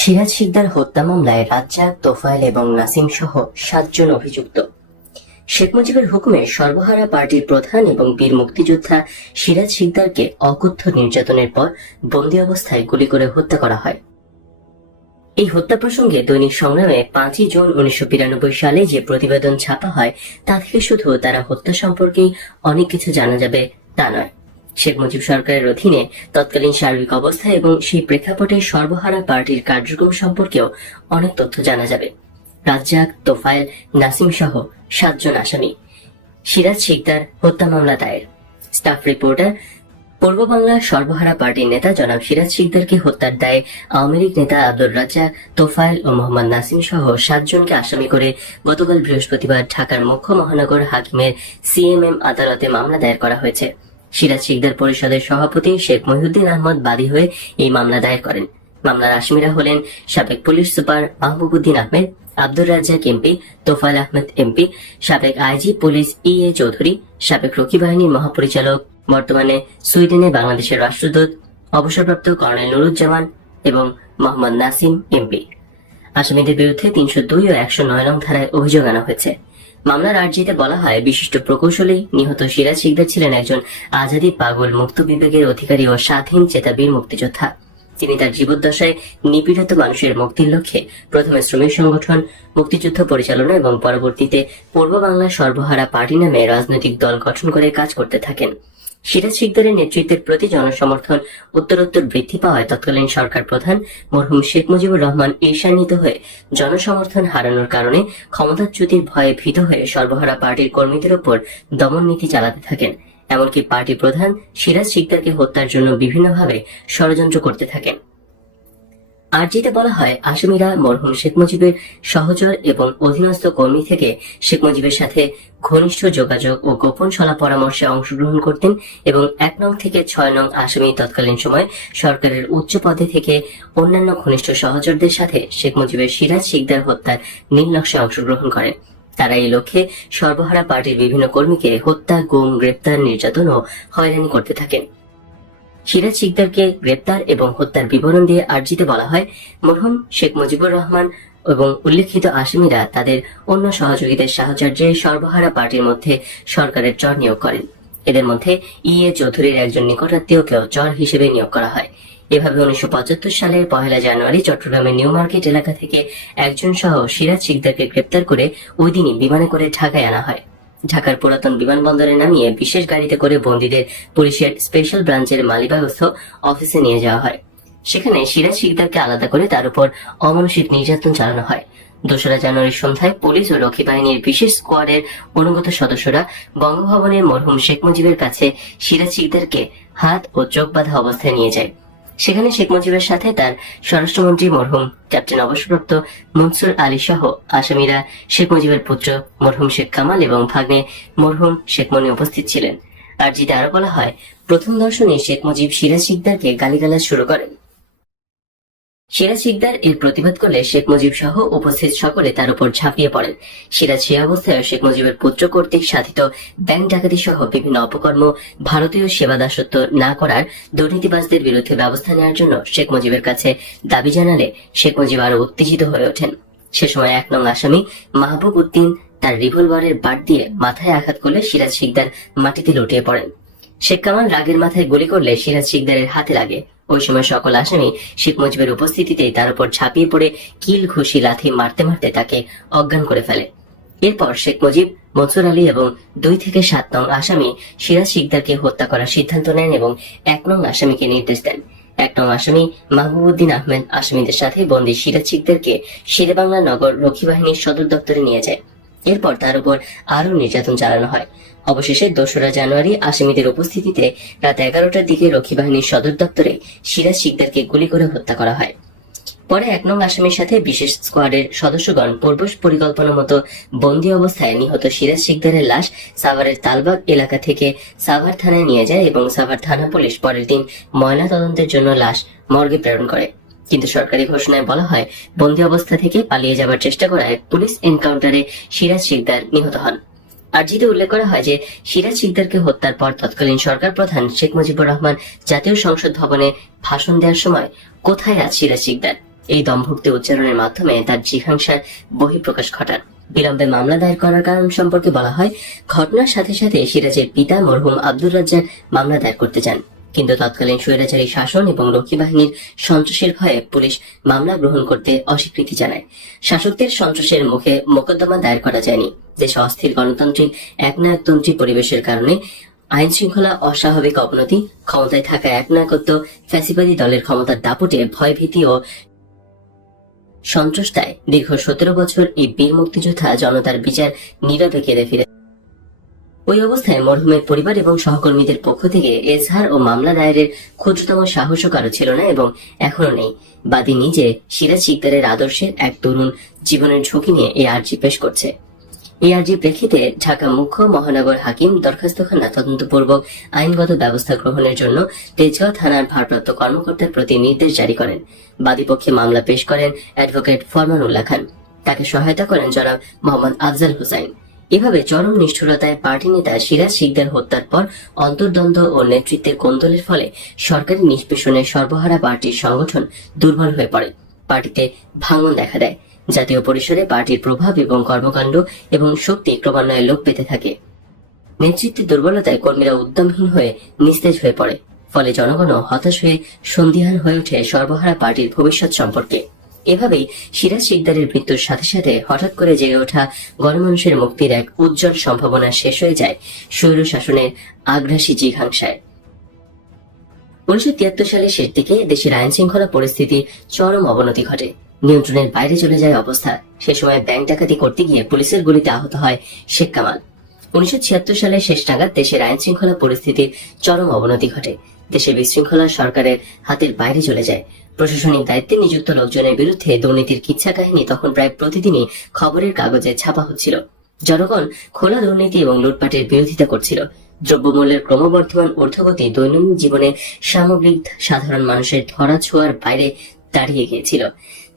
সিরাজ শিকদার হত্যা মামলায় রাজ্জাক, তোফায়েল এবং নাসিম সহ 7 জন অভিযুক্ত। শেখ মুজিবের হুকুমে সর্বহারা পার্টির প্রধান এবং বীর মুক্তিযোদ্ধা সিরাজ শিকদারকে অকথ্য নির্যাতনের পর বন্দী অবস্থায় গুলি করে হত্যা করা হয়। এই হত্যা প্রসঙ্গে দৈনিক সংগ্রামে 5 জুন 1992 সালে যে প্রতিবেদন ছাপা হয় তা থেকে শুধু তারা হত্যা সম্পর্কেই অনেক কিছু জানা যাবে তা নয়, শেখ মুজিব সরকারের অধীনে তৎকালীন সার্বিক অবস্থা এবং সেই প্রেক্ষাপটে সর্বহারা পার্টির কার্যক্রম সম্পর্কেও অনেক তথ্য জানা যাবে। রাজ্জাক, তোফায়েল, নাসিম সহ 7 জন আসামি। সিরাজ শিকদার হত্যা মামলা দায়ের। স্টাফ রিপোর্টার, পূর্ব বাংলা সর্বহারা পার্টির নেতা জনাব সিরাজ শিকদারকে হত্যার দায়ে আওয়ামী লীগ নেতা আব্দুর রাজ্জাক, তোফায়েল ও মোহাম্মদ নাসিম সহ 7 জনকে আসামি করে গতকাল বৃহস্পতিবার ঢাকার মুখ্য মহানগর হাকিমের সিএমএম আদালতে মামলা দায়ের করা হয়েছে। সিরাজ শিকদার পরিষদের সভাপতি শেখ মহিউদ্দিন আহমদ বাদী হয়ে এই মামলা দায়ের করেন। মামলার আসামিরা হলেন সাবেক police super Mahbubuddin Ahmed, Abdur Razzak MP, Tofail Ahmed MP, সাবেক আইজি পুলিশ এ চৌধুরী, সাবেক রক্ষী বাহিনীর মহাপরিচালক, বর্তমানে সুইডেনে বাংলাদেশের রাষ্ট্রদূত, অবসরপ্রাপ্ত কর্নেল নুরুজ্জামান এবং মোহাম্মদ নাসিম এমপি। আসামিদের বিরুদ্ধে 302 ও 109 নং ধারায় অভিযোগ আনা হয়েছে। মামলার আর্জিতে বলা হয়, বিশিষ্ট প্রকৌশলী নিহত সিরাজ শিকদার ছিলেন একজন আজাদী পাগল, মুক্ত বিবেকের অধিকারী ও স্বাধীন চেতা বীর মুক্তিযোদ্ধা। তিনি তার জীবদ্দশায় নিপীড়িত মানুষের মুক্তির লক্ষ্যে প্রথমে শ্রমিক সংগঠন, মুক্তিযুদ্ধ পরিচালনা এবং পরবর্তীতে পূর্ব বাংলা সর্বহারা পার্টি নামে রাজনৈতিক দল গঠন করে কাজ করতে থাকেন। সিরাজ শিকদারের নেতৃত্বের প্রতি জনসমর্থন উত্তরোত্তর বৃদ্ধি পাওয়ায় তৎকালীন সরকার প্রধান মরহুম শেখ মুজিবুর রহমান ঈর্ষান্বিত হয়ে জনসমর্থন হারানোর কারণে ক্ষমতাচ্যুতির ভয়ে ভীত হয়ে সর্বহারা পার্টির কর্মীদের ওপর দমন নীতি চালাতে থাকেন। এমনকি পার্টি প্রধান সিরাজ শিকদারকে হত্যার জন্য বিভিন্নভাবে ষড়যন্ত্র করতে থাকেন। আর্জিতে বলা হয়, আসামিরা মরহুম শেখ মুজিবের সহচর এবং অধীনস্থ কর্মী থেকে শেখ মুজিবের সাথে ঘনিষ্ঠ যোগাযোগ ও গোপন সলা পরামর্শে অংশগ্রহণ করতেন এবং 1 নং থেকে 6 নং আসামি তৎকালীন সময় সরকারের উচ্চ পদে থেকে অন্যান্য ঘনিষ্ঠ সহচরদের সাথে শেখ মুজিবের সিরাজ শিকদার হত্যার নীল নকশায় অংশগ্রহণ করেন। তারা এই লক্ষ্যে সর্বহারা পার্টির বিভিন্ন কর্মীকে হত্যা, গুম, গ্রেপ্তার, নির্যাতন ও হয়রানি করতে থাকেন। সিরাজ শিকদারকে গ্রেপ্তার এবং হত্যার বিবরণ দিয়ে আর্জিতে বলা হয়, মরহুম শেখ মুজিবুর রহমান এবং উল্লেখিত আসামিরা তাদের অন্য সহযোগীদের সাহচর্যে সর্বহারা পার্টির মধ্যে সরকারের চর নিয়োগ করেন। এদের মধ্যে এ চৌধুরীর একজন নিকটাত্মীয়কেও চর হিসেবে নিয়োগ করা হয়। এভাবে 1975 সালের 1 জানুয়ারি চট্টগ্রামের নিউ মার্কেট এলাকা থেকে একজন সহ সিরাজ শিকদারকে গ্রেপ্তার করে ওই দিনই বিমানে করে ঢাকায় আনা হয়। ঢাকার পুরাতন বিমানবন্দরে নামিয়ে বিশেষ গাড়িতে করে বন্দীদের পুলিশের স্পেশাল ব্রাঞ্চের মালিবাগস্থ অফিসে নিয়ে যাওয়া হয়। সেখানে সিরাজ শিকদারকে আলাদা করে তার উপর অমানসিক নির্যাতন চালানো হয়। 2 জানুয়ারির সন্ধ্যায় পুলিশ ও রক্ষী বাহিনীর বিশেষ স্কোয়াডের অনুগত সদস্যরা বঙ্গভবনের মরহুম শেখ মুজিবের কাছে সিরাজ শিকদারকে হাত ও চোখ বাঁধা অবস্থায় নিয়ে যায়। সেখানে শেখ মুজিবের সাথে তার স্বরাষ্ট্রমন্ত্রী মরহুম ক্যাপ্টেন অবসরপ্রাপ্ত মনসুর আলী সহ আসামিরা শেখ মুজিবের পুত্র মরহুম শেখ কামাল এবং ভাগ্নে মরহুম শেখ মনি উপস্থিত ছিলেন। আর্জিতে আরো বলা হয়, প্রথম দর্শনে শেখ মুজিব সিরাজ শিকদারকে গালিগালাজ শুরু করেন। সিরাজ শিকদার এর প্রতিবাদ করলে শেখ মুজিব সহ উপস্থিত সকলে তার উপর ঝাঁপিয়ে পড়েন। সিরাজ সে অবস্থায় শেখ মুজিবের পুত্র কর্তৃক সাধিত ব্যাংক ডাকাতি সহ বিভিন্ন অপকর্ম, ভারতীয় সেবা দাসত্ব না করার দুর্নীতিবাজদের বিরুদ্ধে ব্যবস্থা নেওয়ার জন্য শেখ মুজিবের কাছে দাবি জানালে শেখ মুজিব আরো উত্তেজিত হয়ে ওঠেন। সে সময় 1 নং আসামি মাহবুবউদ্দিন তার রিভলভারের বাট দিয়ে মাথায় আঘাত করলে সিরাজ শিকদার মাটিতে লুটিয়ে পড়েন। শেখ কামাল রাগের মাথায় গুলি করলে সিরাজ শিকদারের হাতে লাগে। ওই সময় সকল আসামি শেখ মুজিবের উপস্থিতিতেই তার উপর ঝাঁপিয়ে পড়ে কিল, ঘুষি, লাথি মারতে মারতে তাকে অজ্ঞান করে ফেলে। এরপর শেখ মুজিব, মনসুর আলী এবং 2 থেকে 7 নং আসামি সিরাজ শিকদারকে হত্যা করার সিদ্ধান্ত নেন এবং 1 নং আসামিকে নির্দেশ দেন। 1 নং আসামি মাহবুবউদ্দিন আহমেদ আসামিদের সাথে বন্দী সিরাজ শিকদারকে শেরেবাংলা নগর রক্ষী বাহিনীর সদর দপ্তরে নিয়ে যায়। এরপর তার উপর আরো নির্যাতন চালানো হয়। অবশেষে 2 জানুয়ারি আসামিদের উপস্থিতিতে রাত 11টার দিকে রক্ষী বাহিনীর সদর দপ্তরে সিরাজ শিকদারকে গুলি করে হত্যা করা হয়। পরে 1 নং আসামির সাথে বিশেষ স্কোয়াডের সদস্যগণ পূর্ব পরিকল্পনা মতো বন্দী অবস্থায় নিহত সিরাজ শিকদারের লাশ সাভারের তালবাগ এলাকা থেকে সাভার থানায় নিয়ে যায় এবং সাভার থানা পুলিশ পরের দিন ময়না তদন্তের জন্য লাশ মর্গে প্রেরণ করে। কিন্তু সরকারি ঘোষণায় বলা হয়, বন্দী অবস্থা থেকে পালিয়ে যাবার চেষ্টা করায় পুলিশ এনকাউন্টারে সিরাজ শিকদার নিহত হন। আর্জিতে উল্লেখ করা হয় যে সিরাজ শিকদারকে হত্যার পর তৎকালীন সরকার প্রধান শেখ মুজিবুর রহমান জাতীয় সংসদ ভবনে ভাষণ দেওয়ার সময় কোথায় আজ সিরাজ শিকদার এই দম্ভক্তি উচ্চারণের মাধ্যমে তার জিঘাংসার বহিঃপ্রকাশ ঘটান। বিলম্বে মামলা দায়ের করার কারণ সম্পর্কে বলা হয়, ঘটনার সাথে সাথে সিরাজের পিতা মরহুম আব্দুর রাজ্জাক মামলা দায়ের করতে চান, কিন্তু তৎকালীন স্বৈরাচারী শাসন এবং রক্ষী বাহিনীর সন্ত্রাসের ভয়ে পুলিশ মামলা গ্রহণ করতে অস্বীকৃতি জানায়। শাসকদের সন্ত্রাসের মুখে মোকদ্দমা দায়ের করা যায়নি। দেশে অস্থির গণতান্ত্রিক একনায়কতন্ত্রী পরিবেশের কারণে আইন শৃঙ্খলা অস্বাভাবিক অবনতি, ক্ষমতায় থাকা একনায়কত্ব, ফ্যাসিবাদী দলের ক্ষমতার দাপটে ভয়ভীতি ও সন্ত্রাসতায় দীর্ঘ 17 বছর এই বীর মুক্তিযোদ্ধা জনতার বিচার নীরবে কেঁদে ফিরে। ওই অবস্থায় মরহুমের পরিবার এবং সহকর্মীদের পক্ষ থেকে এজাহার ও মামলা দায়েরের ক্ষুদ্রতম সাহসও কারো ছিল না এবং এখনো নেই। বাদী নিজে সিরাজ শিকদারের আদর্শের এক তরুণ জীবনের ঝুঁকি নিয়ে এই আর্জি পেশ করছে। এই আর্জি প্রেক্ষিতে ঢাকা মুখ্য মহানগর হাকিম দরখাস্তখানা তদন্তপূর্বক আইনগত ব্যবস্থা গ্রহণের জন্য তেজগাঁও থানার ভারপ্রাপ্ত কর্মকর্তার প্রতি নির্দেশ জারি করেন। বাদীপক্ষে মামলা পেশ করেন অ্যাডভোকেট ফরমান উল্লাহ খান। তাকে সহায়তা করেন জনাব মোহাম্মদ আফজাল হোসাইন। এভাবে চরম নিষ্ঠুরতায় পার্টি নেতা সিরাজ শিকদার হত্যার পর অন্তর্দ্বন্দ্ব ও নেতৃত্বের কোন্দলের ফলে সরকারি নিষ্পেষণে সর্বহারা পার্টির সংগঠন দুর্বল হয়ে পড়ে। পার্টিতে ভাঙন দেখা দেয়। জাতীয় পরিসরে পার্টির প্রভাব এবং কর্মকাণ্ড এবং শক্তি ক্রমান্বয়ে লোপ পেতে থাকে। নেতৃত্বের দুর্বলতায় কর্মীরা উদ্যমহীন হয়ে নিস্তেজ হয়ে পড়ে। ফলে জনগণও হতাশ হয়ে সন্দিহান হয়ে ওঠে সর্বহারা পার্টির ভবিষ্যৎ সম্পর্কে। এভাবেই সিরাজ শিকদারের মৃত্যুর সাথে সাথে হঠাৎ করে জেগে ওঠা গণমানুষের মুক্তির এক উজ্জ্বল সম্ভাবনা শেষ হয়ে যায় স্বৈর শাসনের আগ্রাসী জিঘাংসায়। 1973 সালের শেষ দিকে দেশের আইন শৃঙ্খলা পরিস্থিতির চরম অবনতি ঘটে। নিয়ন্ত্রণের বাইরে চলে যায় অবস্থা। সে সময় ব্যাংক ডাকাতি করতে গিয়ে পুলিশের গুলিতে আহত হয় শেখ কামাল। 1976 সালের শেষ নাগাদ দেশের আইন শৃঙ্খলা পরিস্থিতির চরম অবনতি ঘটে। দেশে বিশৃঙ্খলা সরকারের হাতের বাইরে চলে যায়। প্রশাসনিক দায়িত্বে নিযুক্ত লোকজনের বিরুদ্ধে দুর্নীতির কিচ্ছা কাহিনী তখন প্রায় প্রতিদিনই খবরের কাগজে ছাপা হচ্ছিল। জনগণ খোলা দুর্নীতি এবং লুটপাটের বিরোধিতা করছিল। দ্রব্যমূল্যের ক্রমবর্ধমান ঊর্ধ্বগতি দৈনন্দিন জীবনে সামগ্রিক সাধারণ মানুষের ধরা ছোঁয়ার বাইরে দাঁড়িয়ে গিয়েছিল।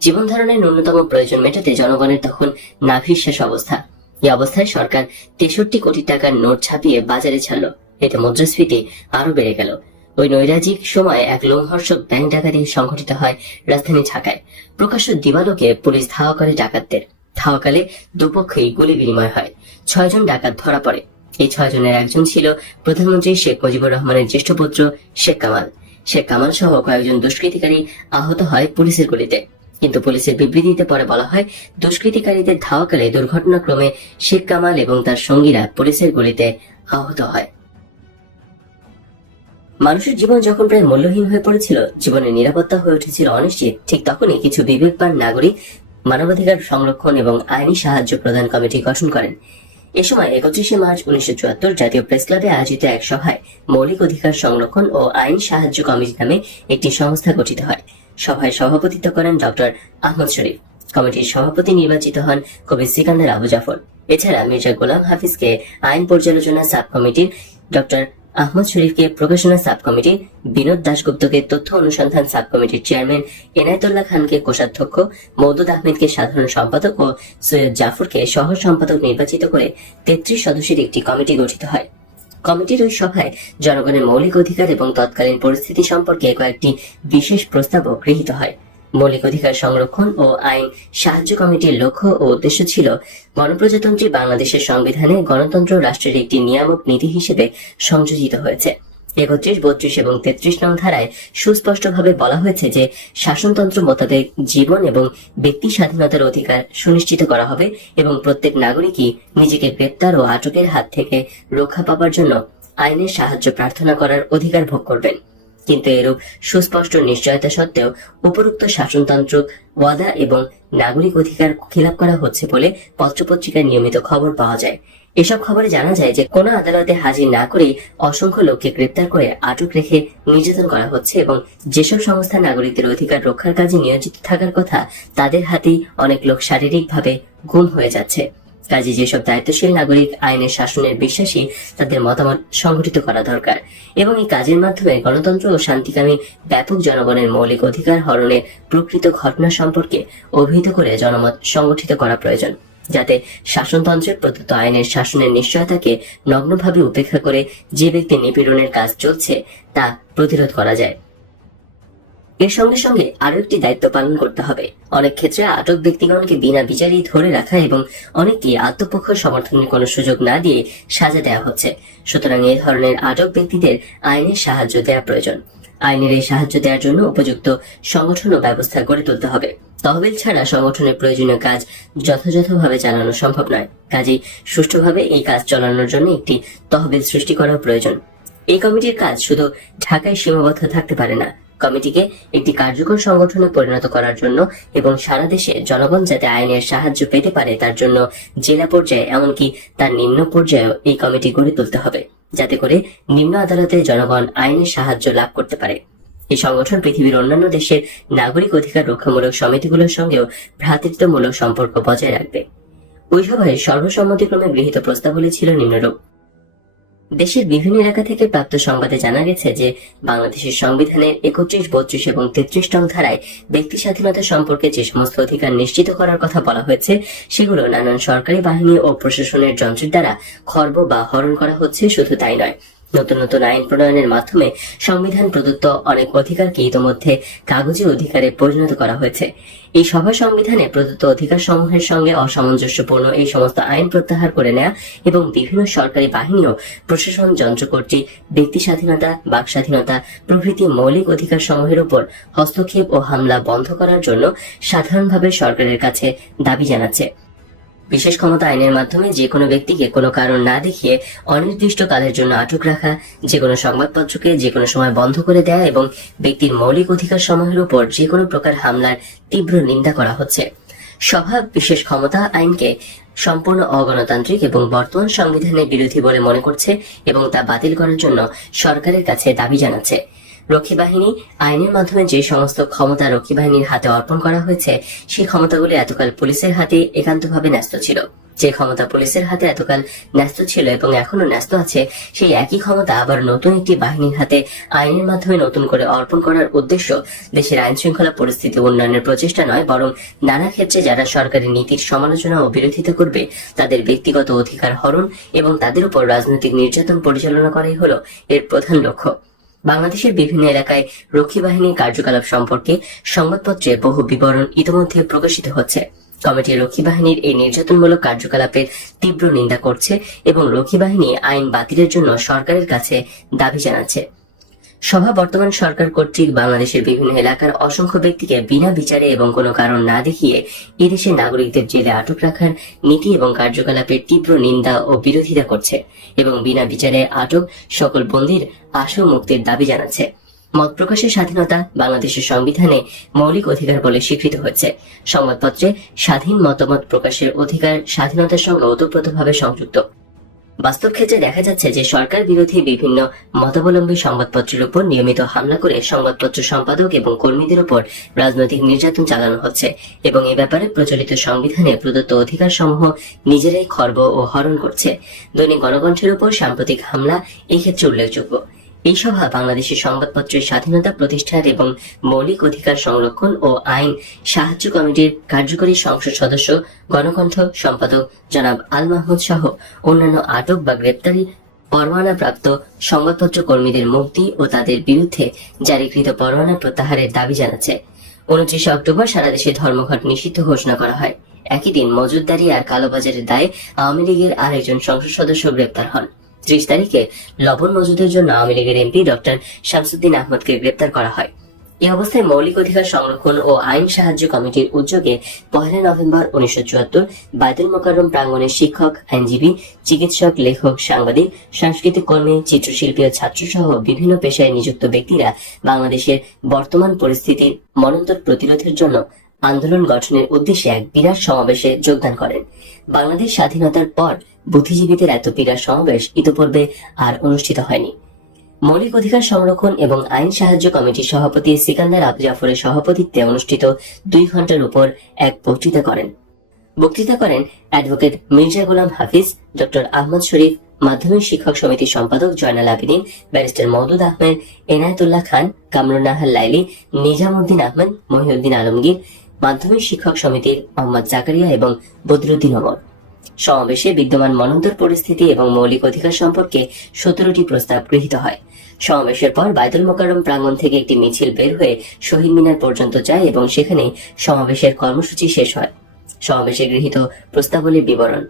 জীবন ধারণের ন্যূনতম প্রয়োজন মেটাতে জনগণের তখন নাভিশ্বাস অবস্থা। এই অবস্থায় সরকার 63 কোটি টাকার নোট ছাপিয়ে বাজারে ছাড়ল। এতে মুদ্রাস্ফীতি আরো বেড়ে গেল। ওই নৈরাজিক সময় এক লোমহর্ষক ব্যাংক ডাকাতি সংঘটিত হয় রাজধানী ঢাকায়। প্রকাশ্য দিবালোকে পুলিশ ধাওয়া করে ডাকাতদের। ধাওয়াকালে দুপক্ষেই গুলি বিনিময় হয়। 6 জন ডাকাত ধরা পড়ে। এই 6 জনের একজন ছিল প্রধানমন্ত্রী শেখ মুজিবুর রহমানের জ্যেষ্ঠ পুত্র শেখ কামাল। শেখ কামাল সহ কয়েকজন দুষ্কৃতিকারী আহত হয় পুলিশের গুলিতে। কিন্তু পুলিশের বিবৃতিতে পরে বলা হয়, দুষ্কৃতিকারীদের ধাওয়াকালে দুর্ঘটনাক্রমে শেখ কামাল এবং তার সঙ্গীরা পুলিশের গুলিতে আহত হয়। মানুষের জীবন যখন প্রায় মূল্যহীন হয়ে পড়েছিল, জীবনের নিরাপত্তা হয়ে উঠেছিল অনিশ্চিত, ঠিক তখনই কিছু বিবেকবান নাগরিক মানবাধিকার সংরক্ষণ এবং আইনি সাহায্য প্রদান কমিটি গঠন করেন। এ সময় 31 মার্চ 1974 জাতীয় প্রেস ক্লাবে আয়োজিত এক সভায় মৌলিক অধিকার সংরক্ষণ ও আইন সাহায্য কমিটি নামে একটি সংস্থা গঠিত হয়। সভায় সভাপতিত্ব করেন ডক্টর আহমদ শরীফ। কমিটির সভাপতি নির্বাচিত হন কবি সিকান্দার আবু জাফর। এছাড়া মির্জা গোলাম হাফিজকে আইন পর্যালোচনা সাব কমিটির, ডক্টর আহমদ শরীফকে প্রকাশনা সাব কমিটির, বিনোদ দাশগুপ্তকে তথ্য অনুসন্ধান সাব কমিটির চেয়ারম্যান, এনায়েতুল্লাহ খানকে কোষাধ্যক্ষ, মওদুদ আহমেদকে সাধারণ সম্পাদক ও সৈয়দ জাফরকে সহ সম্পাদক নির্বাচিত করে 33 সদস্যের একটি কমিটি গঠিত হয়। কমিটির ওই সভায় জনগণের মৌলিক অধিকার এবং তৎকালীন পরিস্থিতি সম্পর্কে কয়েকটি বিশেষ প্রস্তাবও গৃহীত হয়। মৌলিক অধিকার সংরক্ষণ ও আইন সাহায্য কমিটির লক্ষ্য ও উদ্দেশ্য ছিল গণপ্রজাতন্ত্রী বাংলাদেশের সংবিধানে গণতন্ত্র রাষ্ট্রের একটি নিয়ামক নীতি হিসেবে সংযোজিত হয়েছে। 31, 32 এবং 33 নং ধারায় সুস্পষ্টভাবে বলা হয়েছে যে শাসনতন্ত্র মোতাবেক জীবন এবং ব্যক্তি স্বাধীনতার অধিকার সুনিশ্চিত করা হবে এবং প্রত্যেক নাগরিকই নিজেকে গ্রেপ্তার ও আটকের হাত থেকে রক্ষা পাবার জন্য আইনের সাহায্য প্রার্থনা করার অধিকার ভোগ করবেন। কিন্তু এরূপ সুস্পষ্ট নিশ্চয়তা সত্ত্বেও উপরোক্ত শাসনতন্ত্র ওয়াদা এবং নাগরিক অধিকার খিলাপ করা হচ্ছে বলে পত্রপত্রিকায় নিয়মিত খবর পাওয়া যায়। এসব খবরে জানা যায় যে কোনো আদালতে হাজির না করেই অসংখ্য লোককে গ্রেপ্তার করে আটক রেখে নির্যাতন করা হচ্ছে এবং যেসব সংস্থা নাগরিকদের অধিকার রক্ষার কাজে নিয়োজিত থাকার কথা, তাদের হাতেই অনেক লোক শারীরিকভাবে গুম হয়ে যাচ্ছে। কাজে যেসব দায়িত্বশীল নাগরিক আইনের শাসনের বিশ্বাসী, তাদের মতামত সংগঠিত করা দরকার এবং এই কাজের মাধ্যমে গণতন্ত্র ও শান্তিকামী ব্যাপক জনগণের মৌলিক অধিকার হরণের প্রকৃত ঘটনা সম্পর্কে অভিহিত করে জনমত সংগঠিত করা প্রয়োজন, যাতে শাসনতন্ত্রের প্রদত্ত আইনের শাসনের নিশ্চয়তাকে নগ্নভাবে উপেক্ষা করে যে ব্যক্তি নিপীড়নের কাজ চলছে তা প্রতিরোধ করা যায়। এর সঙ্গে সঙ্গে আরো একটি দায়িত্ব পালন করতে হবে। অনেক ক্ষেত্রে আটক ব্যক্তিগণকে বিনা বিচারেই ধরে রাখা এবং অনেককে আত্মপক্ষ সমর্থনের কোনো সুযোগ না দিয়ে সাজা দেওয়া হচ্ছে। সুতরাং এই ধরনের আটক ব্যক্তিদের আইনের সাহায্য দেওয়া প্রয়োজন। আইনের এই সাহায্য দেওয়ার জন্য উপযুক্ত সংগঠন ও ব্যবস্থা গড়ে তুলতে হবে। তহবিল ছাড়া সংগঠনের প্রয়োজনীয় কাজ যথাযথভাবে চালানো সম্ভব নয়। কাজেই সুষ্ঠুভাবে এই কাজ চালানোর জন্য একটি তহবিল সৃষ্টি করা প্রয়োজন। এই কমিটির কাজ শুধু ঢাকায় সীমাবদ্ধ থাকতে পারে না। কমিটিকে একটি কার্যকর সংগঠনে পরিণত করার জন্য এবং সারা দেশে জনগণ যাতে আইনের সাহায্য পেতে পারে তার জন্য জেলা পর্যায়ে এমনকি তার নিম্ন পর্যায়েও এই কমিটি গড়ে তুলতে হবে, যাতে করে নিম্ন আদালতে জনগণ আইনের সাহায্য লাভ করতে পারে। এই সংগঠন পৃথিবীর অন্যান্য দেশের নাগরিক অধিকার রক্ষামূলক সমিতিগুলোর সঙ্গেও ভ্রাতৃত্বমূলক সম্পর্ক বজায় রাখবে। ওই সভায় সর্বসম্মতিক্রমে গৃহীত প্রস্তাবলী ছিল নিম্নরূপ। দেশের বিভিন্ন এলাকা থেকে প্রাপ্ত সংবাদে জানা গেছে যে বাংলাদেশের সংবিধানের 31, 32 এবং 33 নং ধারায় ব্যক্তি স্বাধীনতা সম্পর্কে যে সমস্ত অধিকার নিশ্চিত করার কথা বলা হয়েছে সেগুলো নানান সরকারি বাহিনী ও প্রশাসনের যন্ত্রের দ্বারা খর্ব বা হরণ করা হচ্ছে। শুধু তাই নয়, নতুন নতুন আইন প্রণয়নের মাধ্যমে সংবিধান প্রদত্ত অনেক অধিকারকে ইতোমধ্যে কাগজে অধিকারে পরিণত করা হয়েছে। এই সভা সংবিধানে প্রদত্ত অধিকার সমূহের সঙ্গে অসামঞ্জস্যপূর্ণ এই সমস্ত আইন প্রত্যাহার করে নেয়া এবং বিভিন্ন সরকারি বাহিনী ও প্রশাসন যন্ত্র কর্তৃক ব্যক্তি স্বাধীনতা, বাক স্বাধীনতা প্রভৃতি মৌলিক অধিকার সমূহের উপর হস্তক্ষেপ ও হামলা বন্ধ করার জন্য সাধারণভাবে সরকারের কাছে দাবি জানাচ্ছে। বিশেষ ক্ষমতা আইনের মাধ্যমে যে কোনো ব্যক্তিকে কোনো কারণ না দেখিয়ে অনির্দিষ্ট কালের জন্য আটক রাখা, যে কোনো সংবাদপত্রকে যে কোনো সময় বন্ধ করে দেয়া এবং ব্যক্তির মৌলিক অধিকার সমূহের উপর যে কোনো প্রকার হামলার তীব্র নিন্দা করা হচ্ছে। সভা বিশেষ ক্ষমতা আইনকে সম্পূর্ণ অগণতান্ত্রিক এবং বর্তমান সংবিধানের বিরোধী বলে মনে করছে এবং তা বাতিল করার জন্য সরকারের কাছে দাবি জানাচ্ছে। রক্ষী বাহিনী আইনের মাধ্যমে যে সমস্ত ক্ষমতা রক্ষী বাহিনীর হাতে অর্পণ করা হয়েছে সেই ক্ষমতাগুলি এতকাল পুলিশের হাতে একান্তভাবে ন্যস্ত ছিল। যে ক্ষমতা পুলিশের হাতে এতকাল ন্যস্ত ছিল এবং এখনো ন্যস্ত আছে, সেই একই ক্ষমতা আবার নতুন একটি বাহিনীর হাতে আইনের মাধ্যমে নতুন করে অর্পণ করার উদ্দেশ্য দেশের আইন শৃঙ্খলা পরিস্থিতি উন্নয়নের প্রচেষ্টা নয়, বরং নানা ক্ষেত্রে যারা সরকারি নীতির সমালোচনা ও বিরোধিতা করবে তাদের ব্যক্তিগত অধিকার হরণ এবং তাদের উপর রাজনৈতিক নির্যাতন পরিচালনা করাই হলো এর প্রধান লক্ষ্য। বাংলাদেশের বিভিন্ন এলাকায় রক্ষী বাহিনীর কার্যকলাপ সম্পর্কে সংবাদপত্রে বহু বিবরণ ইতিমধ্যে প্রকাশিত হচ্ছে। কমিটি রক্ষী বাহিনীর এই নির্যাতনমূলক কার্যকলাপের তীব্র নিন্দা করছে এবং রক্ষী বাহিনী আইন বাতিলের জন্য সরকারের কাছে দাবি জানাচ্ছে। সভা বর্তমান সরকার কর্তৃক বাংলাদেশের বিভিন্ন এলাকার অসংখ্য ব্যক্তিকে বিনা বিচারে এবং কোনো কারণ না দেখিয়ে এদেশের নাগরিকদের জেলে আটক রাখার নীতি এবং কার্যকলাপের তীব্র নিন্দা ও বিরোধিতা করছে এবং বিনা বিচারে আটক সকল বন্দীর আশু মুক্তির দাবি জানাচ্ছে। মত প্রকাশের স্বাধীনতা বাংলাদেশের সংবিধানে মৌলিক অধিকার বলে স্বীকৃত হয়েছে। সংবাদপত্রে স্বাধীন মতামত প্রকাশের অধিকার স্বাধীনতার সঙ্গে ওতপ্রোতভাবে সংযুক্ত। বাস্তব ক্ষেত্রে দেখা যাচ্ছে যে সরকার বিরোধী বিভিন্ন মতাবলম্বী সংবাদপত্রের উপর নিয়মিত হামলা করে সংবাদপত্র সম্পাদক এবং কর্মীদের উপর রাজনৈতিক নির্যাতন চালানো হচ্ছে এবং এ ব্যাপারে প্রচলিত সংবিধানে প্রদত্ত অধিকার সমূহ নিজেরাই খর্ব ও হরণ করছে। দৈনিক গণকণ্ঠের উপর সাম্প্রতিক হামলা এই ক্ষেত্রে উল্লেখযোগ্য। এই সভা বাংলাদেশের সংবাদপত্রের স্বাধীনতা প্রতিষ্ঠার এবং মৌলিক অধিকার সংরক্ষণ ও আইন সাহায্য কমিটির কার্যকরী সংসদ সদস্য গণকণ্ঠ সম্পাদক জনাব আল মাহমুদ সহ অন্যান্য আটক বা গ্রেপ্তারি পরোয়ানা প্রাপ্ত সংবাদপত্র কর্মীদের মুক্তি ও তাদের বিরুদ্ধে জারিকৃত পরোয়ানা প্রত্যাহারের দাবি জানাচ্ছে। 29 অক্টোবর সারা দেশে ধর্মঘট নিষিদ্ধ ঘোষণা করা হয়। একই দিন মজুতদারি আর কালোবাজারের দায়ে আওয়ামী লীগের আরেকজন সংসদ সদস্য গ্রেপ্তার হন। 30 তারিখে লবণ মজুদের জন্য আওয়ামী লীগের এমপি ডক্টর শামসুদ্দিন আহমদকে গ্রেপ্তার করা হয়। এই অবস্থায় মৌলিক অধিকার সংরক্ষণ ও আইন সাহায্য কমিটির উদ্যোগে 1 নভেম্বর 1974 বায়তুল মোকাররম প্রাঙ্গণে শিক্ষক, আইনজীবী, চিকিৎসক, লেখক, সাংবাদিক, সাংস্কৃতিক কর্মী, চিত্রশিল্পী ও ছাত্র সহ বিভিন্ন পেশায় নিযুক্ত ব্যক্তিরা বাংলাদেশের বর্তমান পরিস্থিতির মনন্তর প্রতিরোধের জন্য আন্দোলন গঠনের উদ্দেশ্যে এক বিরাট সমাবেশে যোগদান করেন। বাংলাদেশ স্বাধীনতার পর বুদ্ধিজীবীদের এত বিরাট সমাবেশ ইতোপূর্বে আর অনুষ্ঠিত হয়নি। মৌলিক অধিকার সংরক্ষণ এবং আইন সাহায্য কমিটির সভাপতি সিকান্দার আবু জাফরের সভাপতিত্বে অনুষ্ঠিত 2 ঘন্টার উপর এক বক্তৃতা করেন অ্যাডভোকেট মির্জা গোলাম হাফিজ, ডক্টর আহমদ শরীফ, মাধ্যমিক শিক্ষক সমিতির সম্পাদক জয়নাল আবেদিন, ব্যারিস্টার মওদুদ আহমেদ, এনায়েতুল্লাহ খান, কামরুন নাহার লাইলি, নিজামুদ্দিন আহমেদ, মহিউদ্দিন আলমগীর, মাধ্যমিক শিক্ষক সমিতির মোহাম্মদ জাকারিয়া এবং বদরুদ্দিন ওমর। সমাবেশে বিদ্যমান মনন্তর পরিস্থিতি এবং মৌলিক অধিকার সম্পর্কে 17টি প্রস্তাব গৃহীত হয়। সমাবেশের পর বায়তুল মোকাররম প্রাঙ্গণ থেকে একটি মিছিল বের হয়ে শহীদ মিনার পর্যন্ত যায় এবং সেখানেই সমাবেশের কর্মসূচি শেষ হয়। সমাবেশে গৃহীত প্রস্তাবলীর বিবরণ।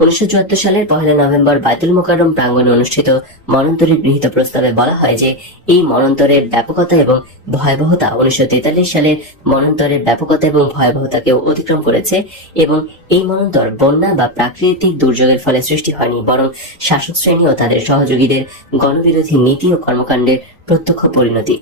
1974 সালের 1 নভেম্বর বায়তুল মোকাররম প্রাঙ্গণে অনুষ্ঠিত মনন্তরে গৃহীত প্রস্তাবে বলা হয় যে এই মনন্তরের ব্যাপকতা এবং ভয়াবহতা 1943 সালের মনন্তরের ব্যাপকতা এবং ভয়াবহতাকেও অতিক্রম করেছে এবং এই মনন্তর বন্যা বা প্রাকৃতিক দুর্যোগের ফলে সৃষ্টি হয়নি, বরং শাসক শ্রেণী ও তাদের সহযোগীদের গণবিরোধী নীতি ও কর্মকাণ্ডের প্রত্যক্ষ পরিণতি।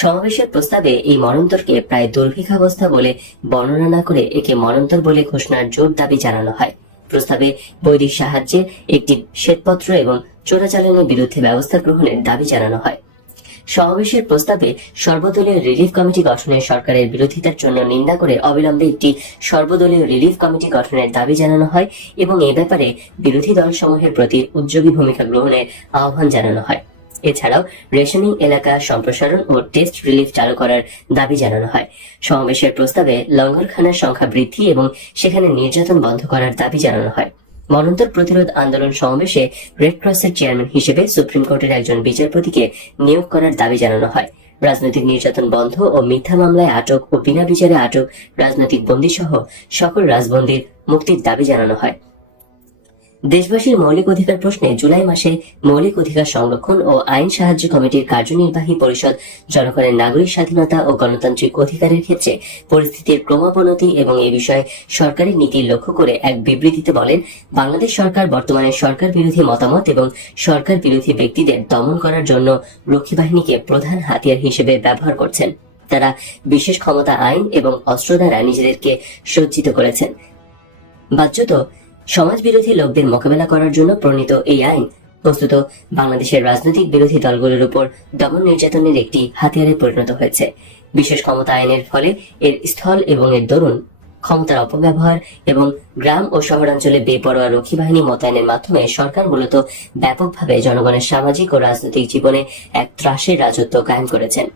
সমাবেশের প্রস্তাবে এই মনন্তরকে প্রায় দুর্ভিক্ষাবস্থা বলে বর্ণনা না করে একে মনন্তর বলে ঘোষণার জোর দাবি জানানো হয়। প্রস্তাবে বৈদিক সাহায্যে একটি শ্বেতপত্র এবং চোরাচালানের বিরুদ্ধে ব্যবস্থা গ্রহণের দাবি জানানো হয়। সমাবেশের প্রস্তাবে সর্বদলীয় রিলিফ কমিটি গঠনের সরকারের বিরোধিতার জন্য নিন্দা করে অবিলম্বে একটি সর্বদলীয় রিলিফ কমিটি গঠনের দাবি জানানো হয় এবং এ ব্যাপারে বিরোধী দলসমূহের প্রতি উদ্যোগী ভূমিকা গ্রহণের আহ্বান জানানো হয়। এছাড়াও রেশনিং এলাকা সম্প্রসারণ ও টেস্ট রিলিফ চালু করার দাবি জানানো হয়। সমাবেশের প্রস্তাবে লঙ্গরখানার সংখ্যা বৃদ্ধি এবং সেখানে নির্যাতন বন্ধ করার দাবি জানানো হয়। মনন্তর প্রতিরোধ আন্দোলন সমাবেশে রেড ক্রসের চেয়ারম্যান হিসেবে সুপ্রিম কোর্টের একজন বিচারপতিকে নিয়োগ করার দাবি জানানো হয়। রাজনৈতিক নির্যাতন বন্ধ ও মিথ্যা মামলায় আটক ও বিনা বিচারে আটক রাজনৈতিক বন্দী সহ সকল রাজবন্দীর মুক্তির দাবি জানানো হয়। দেশবাসীর মৌলিক অধিকার প্রশ্নে জুলাই মাসে মৌলিক অধিকার সংরক্ষণ ও আইন সাহায্য কমিটির কার্যনির্বাহী পরিষদ জনগণের নাগরিক স্বাধীনতা ও গণতান্ত্রিক অধিকারের ক্ষেত্রে পরিস্থিতির ক্রমাবনতি এবং এ বিষয়ে সরকারি নীতি লক্ষ্য করে এক বিবৃতিতে বলেন, বাংলাদেশ সরকার বর্তমানে সরকার বিরোধী মতামত এবং সরকার বিরোধী ব্যক্তিদের দমন করার জন্য রক্ষী বাহিনীকে প্রধান হাতিয়ার হিসেবে ব্যবহার করছেন। তারা বিশেষ ক্ষমতা আইন এবং অস্ত্র দ্বারা নিজেদেরকে সজ্জিত করেছেন। বাহ্যত সমাজ বিরোধী লোকদের মোকাবেলা করার জন্য প্রণীত এই আইন বস্তুত বাংলাদেশের রাজনৈতিক বিরোধী দলগুলোর উপর দমন নির্যাতনের একটি হাতিয়ারে পরিণত হয়েছে। বিশেষ ক্ষমতা আইনের ফলে এর স্থল এবং এর দরুন ক্ষমতার অপব্যবহার এবং গ্রাম ও শহরাঞ্চলে বেপরোয়া রক্ষী বাহিনী মোতায়েনের মাধ্যমে সরকার মূলত ব্যাপকভাবে জনগণের সামাজিক ও রাজনৈতিক জীবনে এক ত্রাসের রাজত্ব কায়েম করেছেন।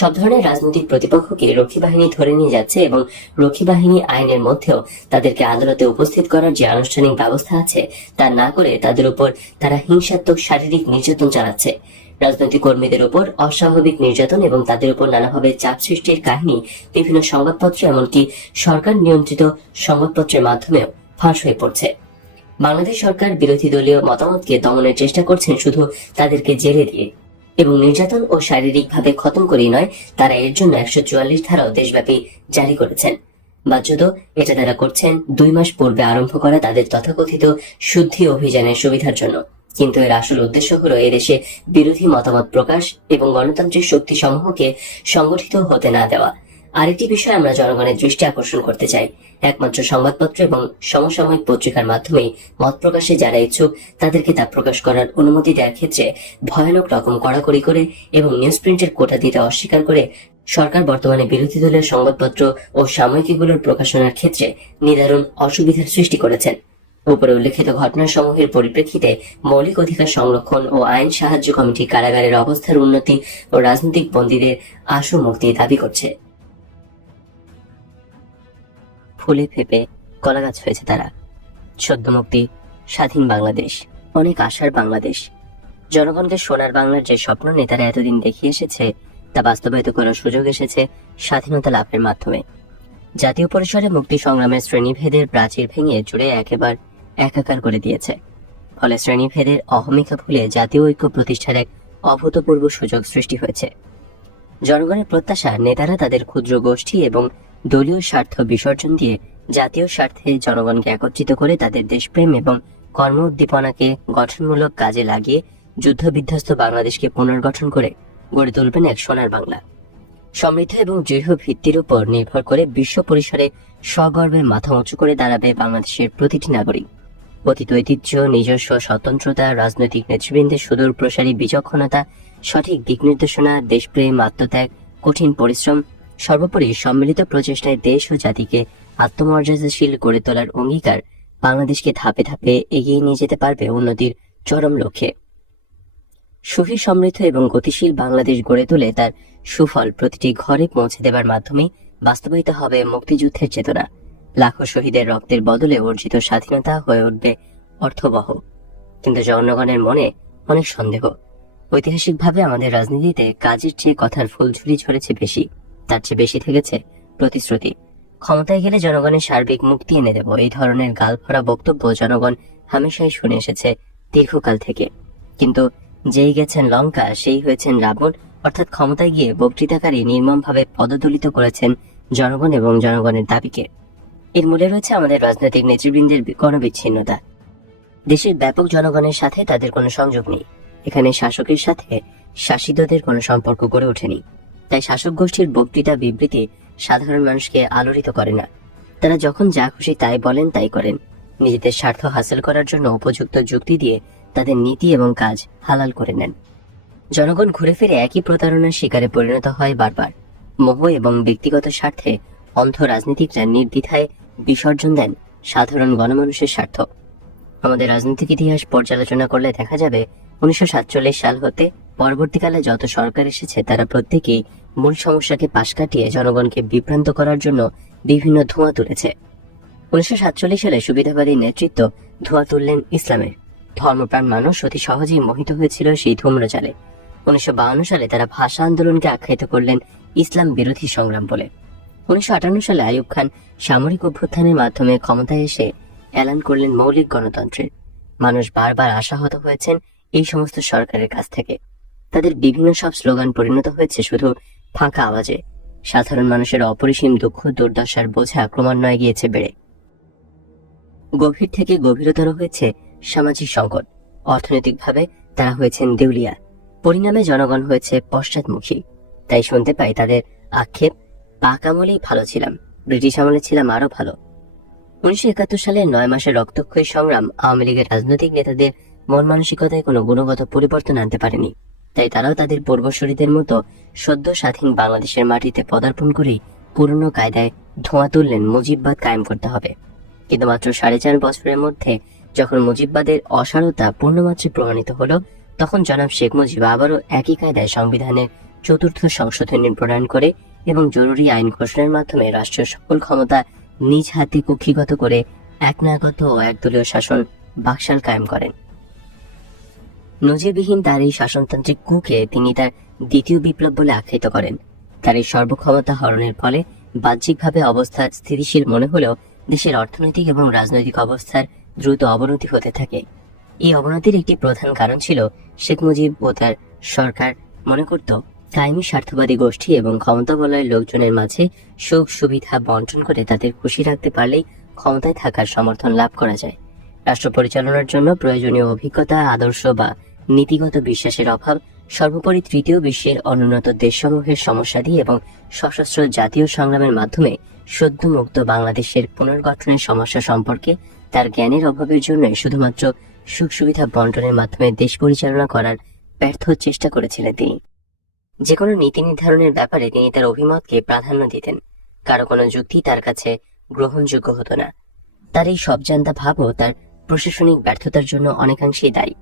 সব ধরনের রাজনৈতিক প্রতিপক্ষকে রক্ষী বাহিনী ধরে নিয়ে যাচ্ছে এবং রক্ষী বাহিনী আইনের মধ্যেও তাদেরকে আদালতে উপস্থিত করার যে আনুষ্ঠানিক ব্যবস্থা আছে তা না করে তাদের উপর তারা হিংসাত্মক শারীরিক নির্যাতন চালাচ্ছে। রাজনৈতিক কর্মীদের উপর অস্বাভাবিক নির্যাতন এবং তাদের উপর নানাভাবে চাপ সৃষ্টির কাহিনী বিভিন্ন সংবাদপত্র এমনকি সরকার নিয়ন্ত্রিত সংবাদপত্রের মাধ্যমেও ফাঁস হয়ে পড়ছে। বাংলাদেশ সরকার বিরোধী দলীয় মতামতকে দমনের চেষ্টা করছেন শুধু তাদেরকে জেলে দিয়ে এবং নির্যাতন ও শারীরিকভাবে খতম করেই নয়, তারা এর জন্য 144 ধারাও দেশব্যাপী জারি করেছেন। বাহ্যত এটা তারা করছেন 2 মাস পূর্বে আরম্ভ করা তাদের তথাকথিত শুদ্ধি অভিযানের সুবিধার জন্য, কিন্তু এর আসল উদ্দেশ্য হলো এদেশে বিরোধী মতামত প্রকাশ এবং গণতান্ত্রিক শক্তি সমূহকে সংগঠিত হতে না দেওয়া। আরেকটি বিষয় আমরা জনগণের দৃষ্টি আকর্ষণ করতে চাই, একমাত্র সংবাদপত্র এবং সমসাময়িক পত্রিকার মাধ্যমে মত প্রকাশে যারা ইচ্ছুক তাদেরকে তা প্রকাশ করার অনুমতি দেওয়ার ক্ষেত্রে ভয়ানক রকম কড়াকড়ি করে এবং নিউজ প্রিন্টের কোটা দিতে অস্বীকার করে সরকার বর্তমানে বিরোধী দলের সংবাদপত্র ও সাময়িকীগুলোর প্রকাশনার ক্ষেত্রে নিদারুণ অসুবিধার সৃষ্টি করেছেন। উপরে উল্লেখিত ঘটনাসমূহের পরিপ্রেক্ষিতে মৌলিক অধিকার সংরক্ষণ ও আইন সাহায্য কমিটি কারাগারের অবস্থার উন্নতি ও রাজনৈতিক বন্দীদের আশু মুক্তি দাবি করছে। ফুলে ফেপে কলাগাছ হয়েছে তারা। সদ্য মুক্তি স্বাধীন বাংলাদেশ, অনেক আশার বাংলাদেশ। জনগণকে সোনার বাংলার যে স্বপ্ন নেতারা এতদিন দেখিয়ে এসেছে তা বাস্তবায়িত করার সুযোগ এসেছে স্বাধীনতা লাভের মাধ্যমে। জাতীয় পরিসরে মুক্তি সংগ্রামের শ্রেণীভেদের প্রাচীর ভেঙে জুড়ে একেবারে একাকার করে দিয়েছে। ফলে শ্রেণীভেদের অহমিকা ভুলে জাতীয় ঐক্য প্রতিষ্ঠার এক অভূতপূর্ব সুযোগ সৃষ্টি হয়েছে। জনগণের প্রত্যাশা নেতারা তাদের ক্ষুদ্র গোষ্ঠী এবং দলীয় স্বার্থ বিসর্জন দিয়ে জাতীয় স্বার্থে জনগণকে একত্রিত করে তাদের দেশপ্রেম এবং কর্ম উদ্দীপনাকে গঠনমূলক কাজে লাগিয়ে যুদ্ধ বিধ্বস্ত বাংলাদেশকে পুনর্গঠন করে গড়ে তুলবেন এক সোনার বাংলা। সমৃদ্ধ এবং দৃঢ় ভিত্তির উপর নির্ভর করে বিশ্ব পরিসরে সগর্বে মাথা উঁচু করে দাঁড়াবে বাংলাদেশের প্রতিটি নাগরিক। অতীত ঐতিহ্য, নিজস্ব স্বতন্ত্রতা, রাজনৈতিক নেতৃবৃন্দের সুদূর প্রসারী বিচক্ষণতা, সঠিক দিক নির্দেশনা, দেশপ্রেম, আত্মত্যাগ, কঠিন পরিশ্রম, সর্বোপরি সম্মিলিত প্রচেষ্টায় দেশ ও জাতিকে আত্মমর্যাদাশীল করে তোলার অঙ্গীকার বাংলাদেশকে ধাপে ধাপে এগিয়ে নিয়ে যেতে পারবে উন্নতির চরম লক্ষ্যে। সুখী, সমৃদ্ধ এবং গতিশীল বাংলাদেশ গড়ে তুলে তার সুফল প্রতিটি ঘরে পৌঁছে দেবার মাধ্যমে বাস্তবায়িত হবে মুক্তিযুদ্ধের চেতনা। লাখো শহীদের রক্তের বদলে অর্জিত স্বাধীনতা হয়ে উঠবে অর্থবহ। কিন্তু জনগণের মনে অনেক সন্দেহ। ঐতিহাসিকভাবে আমাদের রাজনীতিতে কাজের চেয়ে কথার ফুলঝুরি ঝরেছে বেশি, তার চেয়ে বেশি থেকেছে প্রতিশ্রুতি। ক্ষমতায় গেলে জনগণের সার্বিক মুক্তি এনে দেব, এই ধরনের গালভরা বক্তব্য জনগণ হামেশাই শুনে এসেছে দীর্ঘকাল থেকে। কিন্তু যেই গেছেন লঙ্কা সেই হয়েছেন রাবণ, অর্থাৎ ক্ষমতায় গিয়ে বক্তৃতাকারী নির্মমভাবে পদদলিত করেছেন জনগণ এবং জনগণের দাবিকে। এর মূলে রয়েছে আমাদের রাজনৈতিক নেতৃবৃন্দের গণবিচ্ছিন্নতা। দেশের ব্যাপক জনগণের সাথে তাদের কোনো সংযোগ নেই। এখানে শাসকের সাথে শাসিতদের কোনো সম্পর্ক গড়ে ওঠেনি। তাই শাসক গোষ্ঠীর বক্তৃতা বিবৃতি সাধারণ মানুষকে আলোড়িত করে না। তারা যখন যা খুশি তাই বলেন তাই করেন। নিজেদের স্বার্থ হাসিল করার জন্য উপযুক্ত যুক্তি দিয়ে তাদের নীতি এবং কাজ হালাল করে নেন। জনগণ ঘুরে ফিরে একই প্রতারণার শিকারে পরিণত হয় বারবার। মোহ এবং ব্যক্তিগত স্বার্থে অন্ধ রাজনীতিকরা নির্দ্বিধায় বিসর্জন দেন সাধারণ গণমানুষের স্বার্থ। আমাদের রাজনৈতিক ইতিহাস পর্যালোচনা করলে দেখা যাবে 1947 সাল হতে পরবর্তীকালে যত সরকার এসেছে তারা প্রত্যেকেই মূল সমস্যাকে পাশ কাটিয়ে জনগণকে বিভ্রান্ত করার জন্য বিভিন্ন ধোঁয়া তুলেছে। 1947 সালে সুবিধাবাদী নেতৃত্ব ধোঁয়া তুললেন ইসলামের। ধর্মপ্রাণ মানুষ অতি সহজেই মোহিত হয়েছিল সেই ধূম্রজালে। 1952 সালে তারা ভাষা আন্দোলনকে আখ্যায়িত করলেন ইসলাম বিরোধী সংগ্রাম বলে। 1958 সালে আইয়ুব খান সামরিক অভ্যুত্থানের মাধ্যমে ক্ষমতায় এসে এলান করলেন মৌলিক গণতন্ত্রের। মানুষ বারবার আশাহত হয়েছেন এই সমস্ত সরকারের কাছ থেকে। তাদের বিভিন্ন সব স্লোগান পরিণত হয়েছে শুধু ফাঁকা আওয়াজে। সাধারণ মানুষের অপরিসীম দুঃখ দুর্দশার বোঝা ক্রমান্বয়ে গিয়েছে বেড়ে। গভীর থেকে গভীরতর হয়েছে সামাজিক সংকট। অর্থনৈতিকভাবে তারা হয়েছেন দেউলিয়া। পরিণামে জনগণ হয়েছে পশ্চাৎমুখী। তাই শুনতে পাই তাদের আক্ষেপ, পাক আমলেই ভালো ছিলাম, ব্রিটিশ আমলে ছিলাম আরো ভালো। 1971 সালে 9 মাসের রক্তক্ষয়ী সংগ্রাম আওয়ামী লীগের রাজনৈতিক নেতাদের মন মানসিকতায় কোনো গুণগত পরিবর্তন আনতে পারেনি। তাই তারাও তাদের পূর্বসূরীদের মতো সদ্য স্বাধীন বাংলাদেশের মাটিতে পদার্পণ করেই পুরনো কায়দায় ধোঁয়া তুললেন মুজিববাদ কায়েম করতে হবে। কিন্তু মাত্র 4.5 বছরের মধ্যে যখন মুজিববাদের অসারতা পূর্ণমাত্রায় প্রমাণিত হলো, তখন জনাব শেখ মুজিব আবারও একই কায়দায় সংবিধানের 4র্থ সংশোধনী প্রণয়ন করে এবং জরুরি আইন ঘোষণার মাধ্যমে রাষ্ট্রের সকল ক্ষমতা নিজ হাতে কক্ষিগত করে একনায়কত্ব ও একদলীয় শাসন বাকশাল কায়েম করেন। নজিরবিহীন তার এই শাসনতান্ত্রিক কুকে তিনি তার দ্বিতীয় বিপ্লব বলে আখ্যায়িত করেন। তার এই সর্বক্ষমতা হরণের ফলে বাহ্যিকভাবে অবস্থা স্থিতিশীল মনে হলেও দেশের অর্থনৈতিক এবং রাজনৈতিক অবস্থার দ্রুত অবনতি হতে থাকে। এই অবনতির একটি প্রধান কারণ ছিল শেখ মুজিব ও তার সরকার মনে করত কায়েমি স্বার্থবাদী গোষ্ঠী এবং ক্ষমতা বলয়ের লোকজনের মাঝে সুখ সুবিধা বন্টন করে তাদের খুশি রাখতে পারলেই ক্ষমতায় থাকার সমর্থন লাভ করা যায়। রাষ্ট্র পরিচালনার জন্য প্রয়োজনীয় অভিজ্ঞতা, আদর্শ বা নীতিগত বিশ্বাসের অভাব, সর্বোপরি তৃতীয় বিশ্বের অনুন্নত দেশসমূহের সমস্যাদি এবং সশস্ত্র জাতীয় সংগ্রামের মাধ্যমে সদ্য মুক্ত বাংলাদেশের পুনর্গঠনের সমস্যা সম্পর্কে তার জ্ঞানের অভাবের জন্য শুধুমাত্র সুখ সুবিধা বন্টনের মাধ্যমে দেশ পরিচালনা করার ব্যর্থ চেষ্টা করেছিলেন তিনি। যে কোনো নীতি নির্ধারণের ব্যাপারে তিনি তার অভিমতকে প্রাধান্য দিতেন। কারো কোনো যুক্তি তার কাছে গ্রহণযোগ্য হতো না। তার এই সবজান্তা ভাবও তার প্রশাসনিক ব্যর্থতার জন্য অনেকাংশেই দায়ী।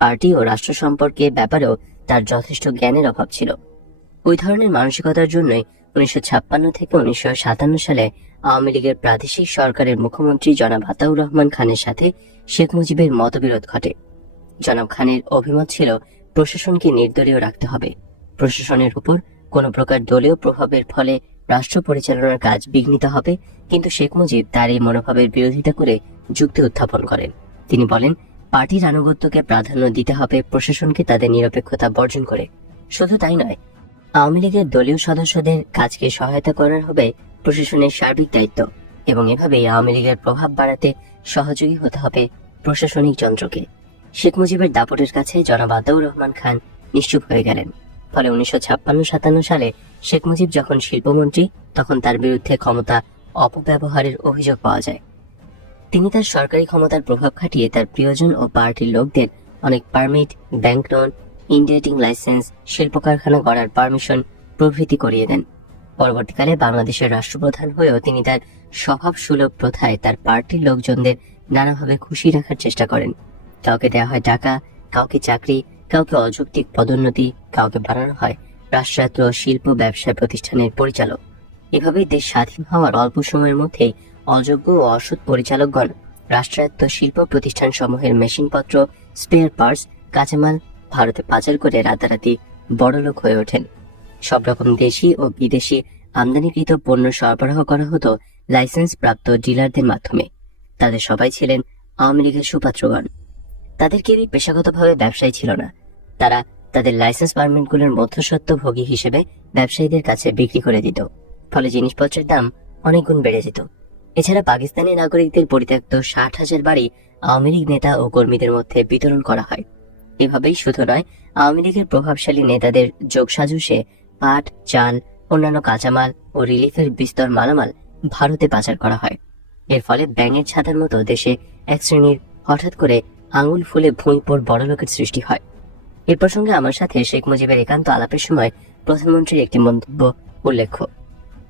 পার্টি ও রাষ্ট্র সম্পর্কে ব্যাপারেও তার যথেষ্ট জ্ঞানের অভাব ছিল। ওই ধরনের মানসিকতার জন্যই 1956 থেকে 1957 সালে আওয়ামী লীগের প্রাদেশিক সরকারের মুখ্যমন্ত্রী জনাব আতাউর রহমান খানের সাথে শেখ মুজিবের মতবিরোধ ঘটে। জনাব খানের অভিমত ছিল প্রশাসনকে নির্দলীয় রাখতে হবে। প্রশাসনের উপর কোনো প্রকার দলীয় প্রভাবের ফলে রাষ্ট্র পরিচালনার কাজ বিঘ্নিত হবে। কিন্তু শেখ মুজিব তার এই মনোভাবের বিরোধিতা করে যুক্তি উত্থাপন করেন। তিনি বলেন, পার্টির আনুগত্যকে প্রাধান্য দিতে হবে প্রশাসনকে তাদের নিরপেক্ষতা বর্জন করে। শুধু তাই নয়, আওয়ামী লীগের দলীয় সদস্যদের কাজকে সহায়তা করার হবে প্রশাসনের সার্বিক দায়িত্ব এবং এভাবেই আওয়ামী লীগের প্রভাব বাড়াতে সহযোগী হতে হবে প্রশাসনিক যন্ত্রকে। শেখ মুজিবের দাপটের কাছে জনাব আতাউর রহমান খান নিশ্চুপ হয়ে গেলেন। ফলে 1956-57 সালে শেখ মুজিব যখন শিল্পমন্ত্রী, তখন তার বিরুদ্ধে ক্ষমতা অপব্যবহারের অভিযোগ পাওয়া যায়। তিনি তার সরকারি ক্ষমতার প্রভাব খাটিয়ে তার প্রিয়জন ও পার্টির লোকদের অনেক পারমিট, ব্যাংক লোন, ইন্ডিয়েটিং লাইসেন্স, শিল্প কারখানা গড়ার পারমিশন প্রভৃতি করিয়ে দেন। পরবর্তীকালে বাংলাদেশের রাষ্ট্রপ্রধান হয়েও তিনি তার স্বভাব সুলভ প্রথায় তার পার্টির লোকজনদের নানাভাবে খুশি রাখার চেষ্টা করেন। কাউকে দেওয়া হয় টাকা, কাউকে চাকরি, কাউকে অযৌক্তিক পদোন্নতি, কাউকে বানানো হয় রাষ্ট্রায়ত্ত শিল্প ব্যবসা প্রতিষ্ঠানের পরিচালক। এভাবেই দেশ স্বাধীন হওয়ার অল্প সময়ের মধ্যেই অযোগ্য ও অসৎ পরিচালকগণ রাষ্ট্রায়ত্ত শিল্প প্রতিষ্ঠান সমূহের মেশিনপত্র, স্পেয়ার পার্টস, কাঁচামাল ভারতে পাচার করে রাতারাতি বড়লোক হয়ে ওঠেন। সব রকম দেশি ও বিদেশি আমদানিকৃত পণ্য সরবরাহ করা হতো লাইসেন্স প্রাপ্ত ডিলারদের মাধ্যমে। তাদের সবাই ছিলেন আওয়ামী লীগের সুপাত্রগণ। তাদের কেউই পেশাগতভাবে ব্যবসায়ী ছিল না। তারা তাদের লাইসেন্স পারমিটগুলোর মধ্যস্বত্বভোগী হিসেবে ব্যবসায়ীদের কাছে বিক্রি করে দিত। ফলে জিনিসপত্রের দাম অনেক গুণ বেড়ে যেত। এছাড়া পাকিস্তানি নাগরিকদের পরিত্যক্ত 60,000 বাড়ি আওয়ামী লীগ নেতা ও কর্মীদের মধ্যে বিতরণ করা হয়। এভাবেই শুধু নয়, আওয়ামী লীগের প্রভাবশালী নেতাদের যোগসাজশে পাট, চাল, অন্যান্য কাঁচামাল ও রিলিফের বিস্তর মালামাল ভারতে পাচার করা হয়। এর ফলে ব্যাঙের ছাতার মতো দেশে এক শ্রেণীর হঠাৎ করে আঙুল ফুলে ভুঁইপোড় বড়লোকের সৃষ্টি হয়। এ প্রসঙ্গে আমার সাথে শেখ মুজিবের একান্ত আলাপের সময় প্রধানমন্ত্রীর একটি মন্তব্য উল্লেখ্য।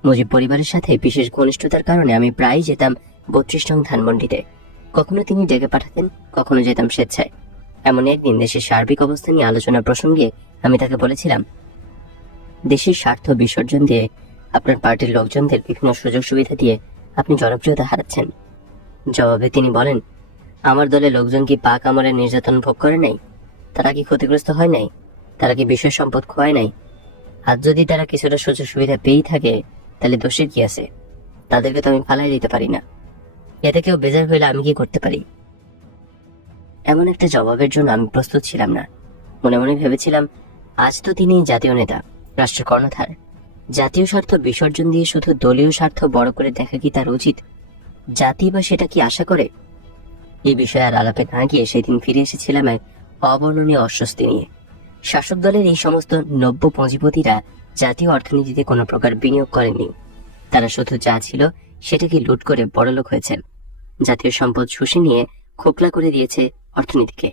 মুজিব পরিবারের সাথে বিশেষ ঘনিষ্ঠতার কারণে আমি প্রায়ই যেতাম 32 নং ধানমন্ডিতে। কখনো তিনি ডেকে পাঠাতেন, কখনো যেতাম স্বেচ্ছায়। এমন একদিন দেশের সার্বিক অবস্থা নিয়ে আলোচনা প্রসঙ্গে আমি তাকে বলেছিলাম, দেশের স্বার্থ বিসর্জন দিয়ে আপনার পার্টির লোকজনদের বিভিন্ন সুযোগ সুবিধা দিয়ে আপনি জনপ্রিয়তা হারাচ্ছেন। জবাবে তিনি বলেন, আমার দলের লোকজন কি পাক আমলের নির্যাতন ভোগ করে নাই? তারা কি ক্ষতিগ্রস্ত হয় নাই? তারা কি বিষয় সম্পদ খোয়ায় নাই? আর যদি তারা কিছুটা সুযোগ সুবিধা পেয়েই থাকে, তাহলে দোষের কি আছে? তাদেরকে তো আমি ফালাই দিতে পারি না। এতে কেউ বেজার হইলে আমি কি করতে পারি? এমন একটা জবাবের জন্য আমি প্রস্তুত ছিলাম না। মনে মনে ভেবেছিলাম, আজ তো তিনি জাতীয় নেতা, রাষ্ট্রের কর্ণধার। জাতীয় স্বার্থ বিসর্জন দিয়ে শুধু দলীয় স্বার্থ বড় করে দেখা কি তার উচিত? জাতি বা সেটা কি আশা করে? এই বিষয়ে আর আলাপে না গিয়ে সেদিন ফিরে এসেছিলাম এক অবর্ণনীয় অস্বস্তি নিয়ে। শাসক দলের এই সমস্ত নব্য পুঁজিপতিরা জাতীয় অর্থনীতিতে কোনো প্রকার বিনিয়োগ করেননি। তারা শুধু যা ছিল সেটাকে লুট করে বড়লোক হয়েছেন। জাতীয় সম্পদ শুষে নিয়ে খোকলা করে দিয়েছে অর্থনীতিকে।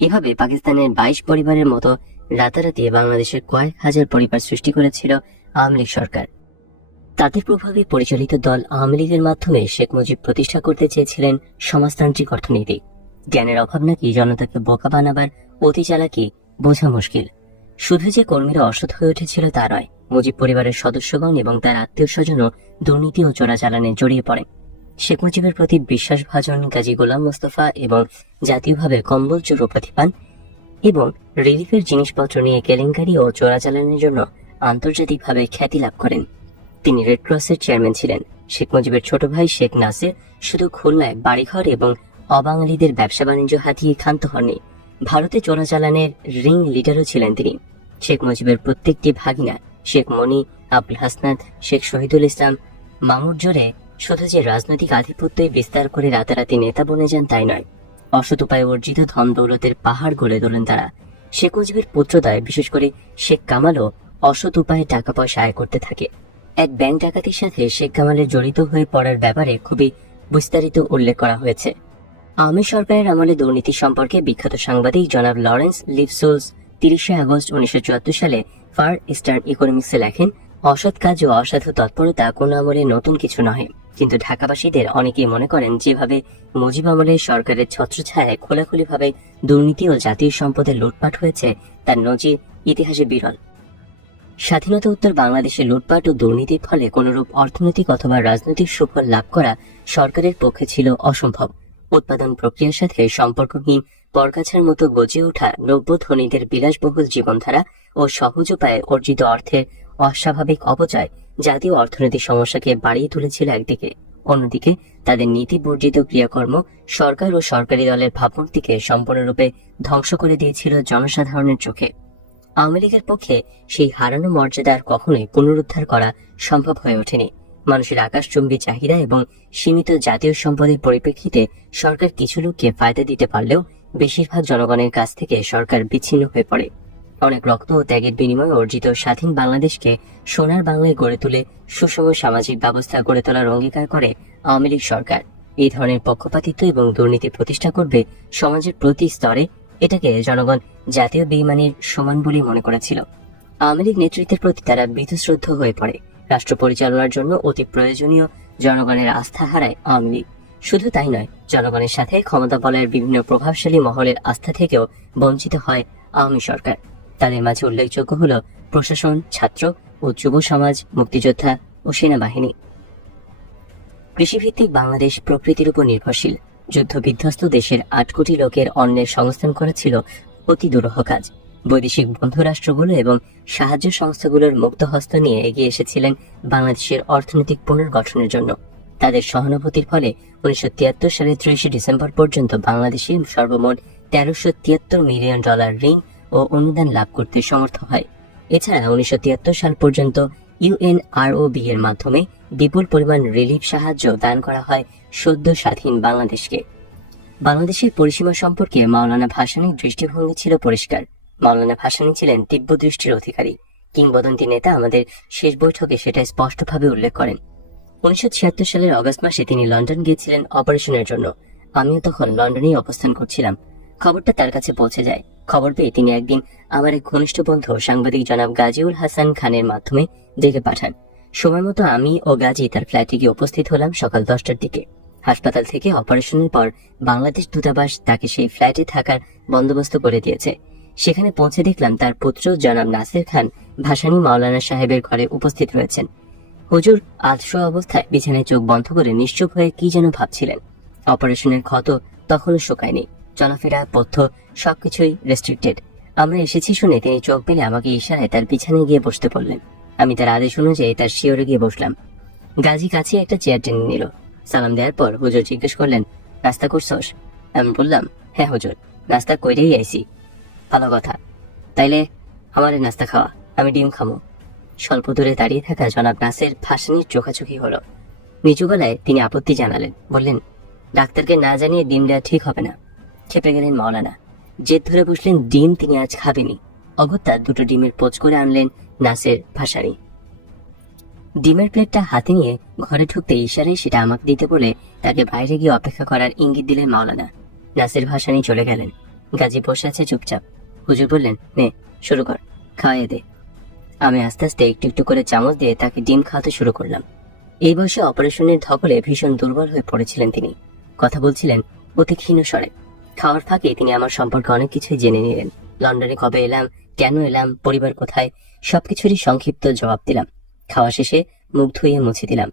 এভাবে পাকিস্তানের 22 পরিবারের মতো রাতারাতি বাংলাদেশের কয়েক হাজার পরিবার সৃষ্টি করেছিল আওয়ামী লীগ সরকার। তাদের প্রভাবে পরিচালিত দল আওয়ামী লীগের মাধ্যমে শেখ মুজিব প্রতিষ্ঠা করতে চেয়েছিলেন সমাজতান্ত্রিক অর্থনীতি। জ্ঞানের অভাব নাকি জনতাকে বোকা বানাবার অতি চালাকি বোঝা মুশকিল। শুধু যে কর্মীরা অসৎ হয়ে উঠেছিল তা নয়, মুজিব পরিবারের সদস্যগণ এবং তার আত্মীয় স্বজনও দুর্নীতি ও চোরাচালানে জড়িয়ে পড়ে। শেখ মুজিবের প্রতি বিশ্বাসভাজন গাজী গোলাম মোস্তফা এবং জাতীয়ভাবে কম্বল চোর উপাধি পান এবং রিলিফের জিনিসপত্র নিয়ে কেলেঙ্কারি ও চোরাচালানের জন্য আন্তর্জাতিকভাবে খ্যাতি লাভ করেন। তিনি রেড ক্রসের চেয়ারম্যান ছিলেন। শেখ মুজিবের ছোট ভাই শেখ নাসির শুধু খুলনায় বাড়িঘর এবং অবাঙালিদের ব্যবসা বাণিজ্য হাতিয়ে ক্ষান্ত হননি, ভারতে চোরাচালানের রিং লিডারও ছিলেন তিনি। শেখ মুজিবের প্রত্যেকটি ভাগিনা শেখ মনি, আবুল হাসনাত, শেখ শহীদুল ইসলাম, মামুর জোরে শুধু যে রাজনৈতিক আধিপত্যই বিস্তার করে রাতারাতি নেতা বনে যান তাই নয়, অসৎ উপায়ে অর্জিত ধন দৌলতের পাহাড় গড়ে তোলেন তারা। শেখ মুজিবের পুত্রদ্বয়, বিশেষ করে শেখ কামালও অসৎ উপায়ে টাকা পয়সা আয় করতে থাকে। এক ব্যাংক ডাকাতির সাথে শেখ কামালের জড়িত হয়ে পড়ার ব্যাপারে খুবই বিস্তারিত উল্লেখ করা হয়েছে। আওয়ামী সরকারের আমলে দুর্নীতি সম্পর্কে বিখ্যাত সাংবাদিক জনাব লরেন্স লিভসোলস 30 আগস্ট 1974 সালে ফার ইস্টার্ন ইকোনমিক্সে লেখেন, অসৎ কাজ ও অসাধু তৎপরতা কোন আমলে নতুন কিছু নহে, কিন্তু ঢাকাবাসীদের অনেকেই মনে করেন যেভাবে মুজিব আমলে সরকারের ছত্রছায়ায় খোলাখুলিভাবে দুর্নীতি ও জাতীয় সম্পদের লুটপাট হয়েছে তার নজির ইতিহাসে বিরল। স্বাধীনতা উত্তর বাংলাদেশে লুটপাট ও দুর্নীতির ফলে কোনরূপ অর্থনৈতিক অথবা রাজনৈতিক সুফল লাভ করা সরকারের পক্ষে ছিল অসম্ভব। উৎপাদন প্রক্রিয়ার সাথে সম্পর্কহীন পরগাছার মতো গজে ওঠা নব্য ধনীদের বিলাসবহুল জীবনধারা ও সহজ উপায়ে অর্জিত অর্থের অস্বাভাবিক অপচয় জাতীয় অর্থনৈতিক সমস্যাকে বাড়িয়ে তুলেছিল একদিকে, অন্যদিকে তাদের নীতি বর্জিত ক্রিয়াকর্ম সরকার ও সরকারি দলের ভাবমূর্তিকে সম্পূর্ণরূপে ধ্বংস করে দিয়েছিল জনসাধারণের চোখে। আওয়ামী লীগের পক্ষে সেই হারানো মর্যাদা আর কখনোই পুনরুদ্ধার করা সম্ভব হয়ে ওঠেনি। মানুষের আকাশচুম্বী চাহিদা এবং সীমিত জাতীয় সম্পদের পরিপ্রেক্ষিতে সরকার কিছু লোককে ফায়দা দিতে পারলেও বেশিরভাগ জনগণের কাছ থেকে সরকার বিচ্ছিন্ন হয়ে পড়ে। অনেক রক্ত ও ত্যাগের বিনিময়ে অর্জিত স্বাধীন বাংলাদেশকে সোনার বাংলায় গড়ে তুলে সুষম সামাজিক ব্যবস্থা গড়ে তোলার অঙ্গীকার করে আওয়ামী লীগ সরকার। এই ধরনের পক্ষপাতিত্ব এবং দুর্নীতি প্রতিষ্ঠা করবে সমাজের প্রতি স্তরে, এটাকে জনগণ জাতীয় বেইমানির সমান বলেই মনে করেছিল। আওয়ামী লীগ নেতৃত্বের প্রতি তারা বীতশ্রদ্ধ হয়ে পড়ে। রাষ্ট্র পরিচালনার জন্য অতি প্রয়োজনীয় জনগণের আস্থা হারায় আওয়ামী লীগ। শুধু তাই নয়, জনগণের সাথে ক্ষমতা বলয়ের বিভিন্ন প্রভাবশালী মহলের আস্থা থেকেও বঞ্চিত হয় আওয়ামী সরকার। তাদের মাঝে উল্লেখযোগ্য হল প্রশাসন, ছাত্র ও যুব সমাজ, মুক্তিযোদ্ধা ও সেনাবাহিনী। কৃষিভিত্তিক বাংলাদেশ প্রকৃতির উপর নির্ভরশীল। যুদ্ধ বিধ্বস্ত দেশের 8 কোটি লোকের অন্নের সংস্থান করা ছিল অতি দুরূহ কাজ। বৈদেশিক বন্ধু রাষ্ট্রগুলো এবং সাহায্য সংস্থাগুলোর মুক্ত হস্ত নিয়ে এগিয়ে এসেছিলেন বাংলাদেশের অর্থনৈতিক পুনর্গঠনের জন্য। তাদের সহানুভূতির ফলে 1973 সালের 30 ডিসেম্বর পর্যন্ত বাংলাদেশে সর্বমোট $1373 মিলিয়ন ঋণ ও অনুদান লাভ করতে সমর্থ হয়। এছাড়া 1973 সাল পর্যন্ত UNROB এর মাধ্যমে বিপুল পরিমাণ রিলিফ সাহায্য দান করা হয় সদ্য স্বাধীন বাংলাদেশকে। বাংলাদেশের পরিসীমা সম্পর্কে মাওলানা ভাসানীর দৃষ্টিভঙ্গি ছিল পরিষ্কার। মাওলানা ভাসানী ছিলেন দিব্য দৃষ্টির অধিকারী। কিংবদন্তি নেতা আমাদের শেষ বৈঠকে সেটা স্পষ্টভাবে উল্লেখ করেন। 1976 সালের অগস্ট মাসে তিনি লন্ডন গিয়েছিলেন অপারেশনের জন্য। আমিও তখন লন্ডনেই অবস্থান করছিলাম। খবরটা তার কাছে পৌঁছে যায়। খবর পেয়ে তিনি একদিন আমার এক ঘনিষ্ঠ বন্ধু সাংবাদিক জনাব গাজীউল হাসান খানের মাধ্যমে ডেকে পাঠান। সময় মতো আমি ও গাজী তার ফ্ল্যাটে গিয়ে উপস্থিত হলাম সকাল 10টার দিকে। হাসপাতাল থেকে অপারেশনের পর বাংলাদেশ দূতাবাস তাকে সেই ফ্ল্যাটে থাকার বন্দোবস্ত করে দিয়েছে। সেখানে পৌঁছে দেখলাম তার পুত্র জনাব নাসির খান ভাসানী মাওলানা সাহেবের ঘরে উপস্থিত রয়েছেন। হুজুর আধশোয়া অবস্থায় বিছানায় চোখ বন্ধ করে নিশ্চুপ হয়ে কি যেন ভাবছিলেন। অপারেশনের ক্ষত তখনও শুকায়নি। চলাফেরা, পথ্য সবকিছুই রেস্ট্রিক্টেড। আমরা এসেছি শুনে তিনি চোখ পেলে আমাকে ইশারায় তার বিছানায় গিয়ে বসতে বললেন। আমি তার আদেশ অনুযায়ী তার শিয়রে গিয়ে বসলাম। গাজী কাছে একটা চেয়ার টেনে নিল। সালাম দেওয়ার পর হুজুর জিজ্ঞেস করলেন, নাস্তা করছস? আমি বললাম, হ্যাঁ হুজুর, নাস্তা কইরেই আইছি। ভালো কথা, তাইলে আমারে নাস্তা খাওয়া, আমি ডিম খামো। স্বল্প দূরে দাঁড়িয়ে থাকা জনাব নাসির ভাসানীর চোখাচোখি হলো। নিচু গলায় তিনি আপত্তি জানালেন, বললেন, ডাক্তারকে না জানিয়ে ডিম দেওয়া ঠিক হবে না। খেপে গেলেন মাওলানা। জেদ ধরে বসলেন ডিম তিনি আজ খাবেনি। অগত্যা দুটো ডিমের পোচ করে আনলেন নাসির ভাসানী। ডিমের প্লেটটা হাতে নিয়ে ঘরে ঢুকতে ইশারায় সেটা আমাকে দিতে বলে তাকে বাইরে গিয়ে অপেক্ষা করার ইঙ্গিত দিলেন মাওলানা। নাসির ভাসানী চলে গেলেন। গাজী বসে আছে চুপচাপ। হুজুর বললেন, নে শুরু কর, খাওয়াইয়ে দে। আমি আস্তে আস্তে একটু একটু করে চামচ দিয়ে তাকে ডিম খাওয়াতে শুরু করলাম। এই বয়সে অপারেশনের ধকলে ভীষণ দুর্বল হয়ে পড়েছিলেন তিনি। কথা বলছিলেন অতি ক্ষীণ স্বরে। খাওয়ার ফাঁকে তিনি আমার সম্পর্কে অনেক কিছুই জেনে নিলেন। লন্ডনে কবে এলাম, কেন এলাম, পরিবার কোথায়, সবকিছুরই সংক্ষিপ্ত জবাব দিলাম। খাওয়া শেষে মুখ ধুয়ে মুছে দিলাম।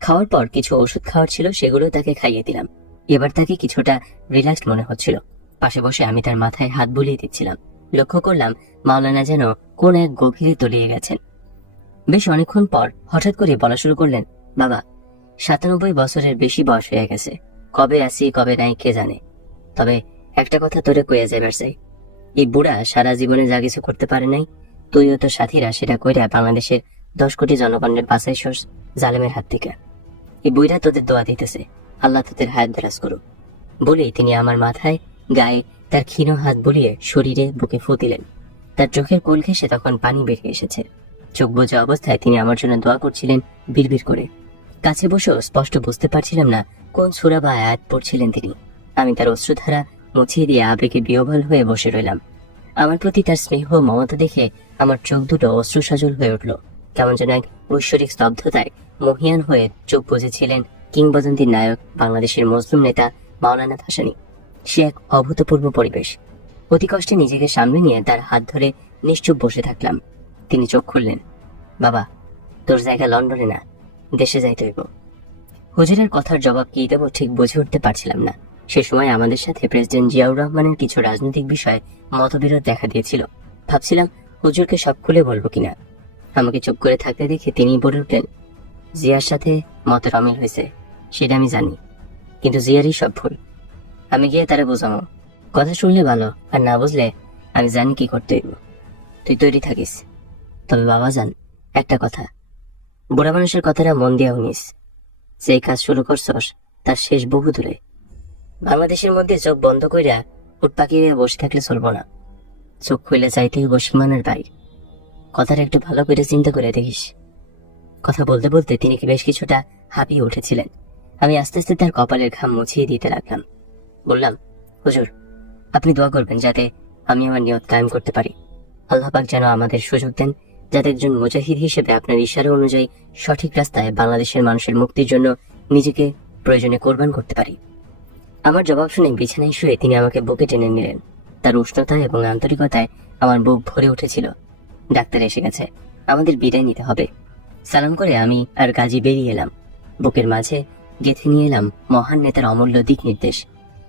খাওয়ার পর কিছু ওষুধ খাওয়ার ছিল, সেগুলো তাকে খাইয়ে দিলাম। এবার তাকে কিছুটা রিল্যাক্সড মনে হচ্ছিল। পাশে বসে আমি তার মাথায় হাত বুলিয়ে দিচ্ছিলাম। লক্ষ্য করলাম মাওলানা যেন কোন এক গভীরে তলিয়ে গেছেন। বেশ অনেকক্ষণ পর হঠাৎ করে বলা শুরু করলেন, বাবা, 97 বছরের বেশি বয়স হয়ে গেছে। কবে আসি কবে নাই কে জানে। তবে একটা কথা তোরে কইয়া যাইবার চাই, এই বুড়া সারা জীবনে যা কিছু করতে পারে নাই, তুইও তো সাথীরা সেটা কইরা বাংলাদেশের 10 কোটি জনগণের বাঁচাইছস জালেমের হাত থেকে। এই বুইরা তোদের দোয়া দিতেছে, আল্লাহ তোদের হায়াত দরাজ করুক। বলেই তিনি আমার মাথায় গায়ে তার ক্ষীণ হাত বুলিয়ে শরীরে বুকে ফু দিলেন। তার চোখের কোল ঘেঁষে তখন পানি বেরিয়ে এসেছে। চোখ বোঝা অবস্থায় তিনি আমার জন্য দোয়া করছিলেন বিড়বিড় করে। কাছে বসেও স্পষ্ট বুঝতে পারছিলাম না কোন সূরা বা আয়াত পড়ছিলেন তিনি। আমি তার অশ্রুধারা মুছিয়ে দিয়ে আবেগে বিহ্বল হয়ে বসে রইলাম। আমার প্রতি তার স্নেহ মমতা দেখে আমার চোখ দুটো অশ্রু সজল হয়ে উঠল। কেমন যেন এক ঐশ্বরিক স্তব্ধতায় মহিয়ান হয়ে চোখ বুজেছিলেন কিংবদন্তির নায়ক বাংলাদেশের মজলুম নেতা মাওলানা ভাসানী। সে এক অভূতপূর্ব পরিবেশ। অতি কষ্টে নিজেকে সামনে নিয়ে তার হাত ধরে নিশ্চুপ বসে থাকলাম। তিনি চোখ খুললেন, বাবা, তোর জায়গা লন্ডনে না, দেশে যাইতে হইব। হুজুরের কথার জবাব কি দেব ঠিক বুঝে উঠতে পারছিলাম না। সে সময় আমাদের সাথে প্রেসিডেন্ট জিয়াউর রহমানের কিছু রাজনৈতিক বিষয়ে মতবিরোধ দেখা দিয়েছিল। ভাবছিলাম হুজুরকে সব খুলে বলবো কিনা। আমাকে চুপ করে থাকতে দেখে তিনি বলে উঠলেন, জিয়ার সাথে মতের অমিল হয়েছে, সেটা আমি জানি, কিন্তু জিয়ারই সব ভুল। আমি গিয়ে তারা বোঝাবো। কথা শুনলে ভালো, আর না বুঝলে আমি জানি কি করতে হইব। তুই তৈরি থাকিস। তবে বাবা যান, একটা কথা, বুড়া মানুষের কথাটা মন দিয়া শুনিস। যে কাজ শুরু করছস তার শেষ বহু দূরে। বাংলাদেশের মধ্যে চোখ বন্ধ কইরা উট পাকিয়ে বসে থাকলে চলবো না। চোখ খুলে চাইতে হইব সীমানার বাইর। কথাটা একটু ভালো করে চিন্তা করে দেখিস। কথা বলতে বলতে তিনি কি বেশ কিছুটা হাঁপিয়ে উঠেছিলেন। আমি আস্তে আস্তে তার কপালের ঘাম মুছিয়ে দিতে লাগলাম। বললাম, হুজুর, আপনি দোয়া করবেন যাতে আমি আমার নিয়ত কায়েম করতে পারি। আল্লাহ পাক যেন আমাদের সুযোগ দেন, যাতে একজন মুজাহিদ হিসেবে আপনার ইশারা অনুযায়ী সঠিক রাস্তায় বাংলাদেশের মানুষের মুক্তির জন্য নিজেকে প্রয়োজনে কোরবান করতে পারি। আমার জবাব শুনে বিছানায় শুয়ে তিনি আমাকে বুকে টেনে নিলেন। তার উষ্ণতা এবং আন্তরিকতায় আমার বুক ভরে উঠেছিল। ডাক্তার এসে গেছে, আমাদের বিদায় নিতে হবে। সালাম করে আমি আর গাজী বেরিয়ে এলাম। বুকের মাঝে গেঁথে নিয়ে এলাম মহান নেতার অমূল্য দিক নির্দেশ।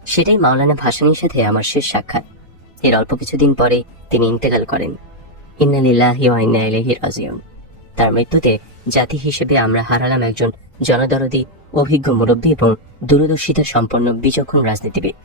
সেটাই মাওলানা ভাসানীর সাথে আমার শেষ সাক্ষাৎ। এর অল্প কিছুদিন পরে তিনি ইন্তেকাল করেন। ইন্না লিল্লাহি ওয়া ইন্না ইলাইহি রাজিউন। তার মৃত্যুতে জাতি হিসেবে আমরা হারালাম একজন জনদরদী, অভিজ্ঞ মুরব্বী এবং দূরদর্শিতা সম্পন্ন বিচক্ষণ রাজনীতিবিদ।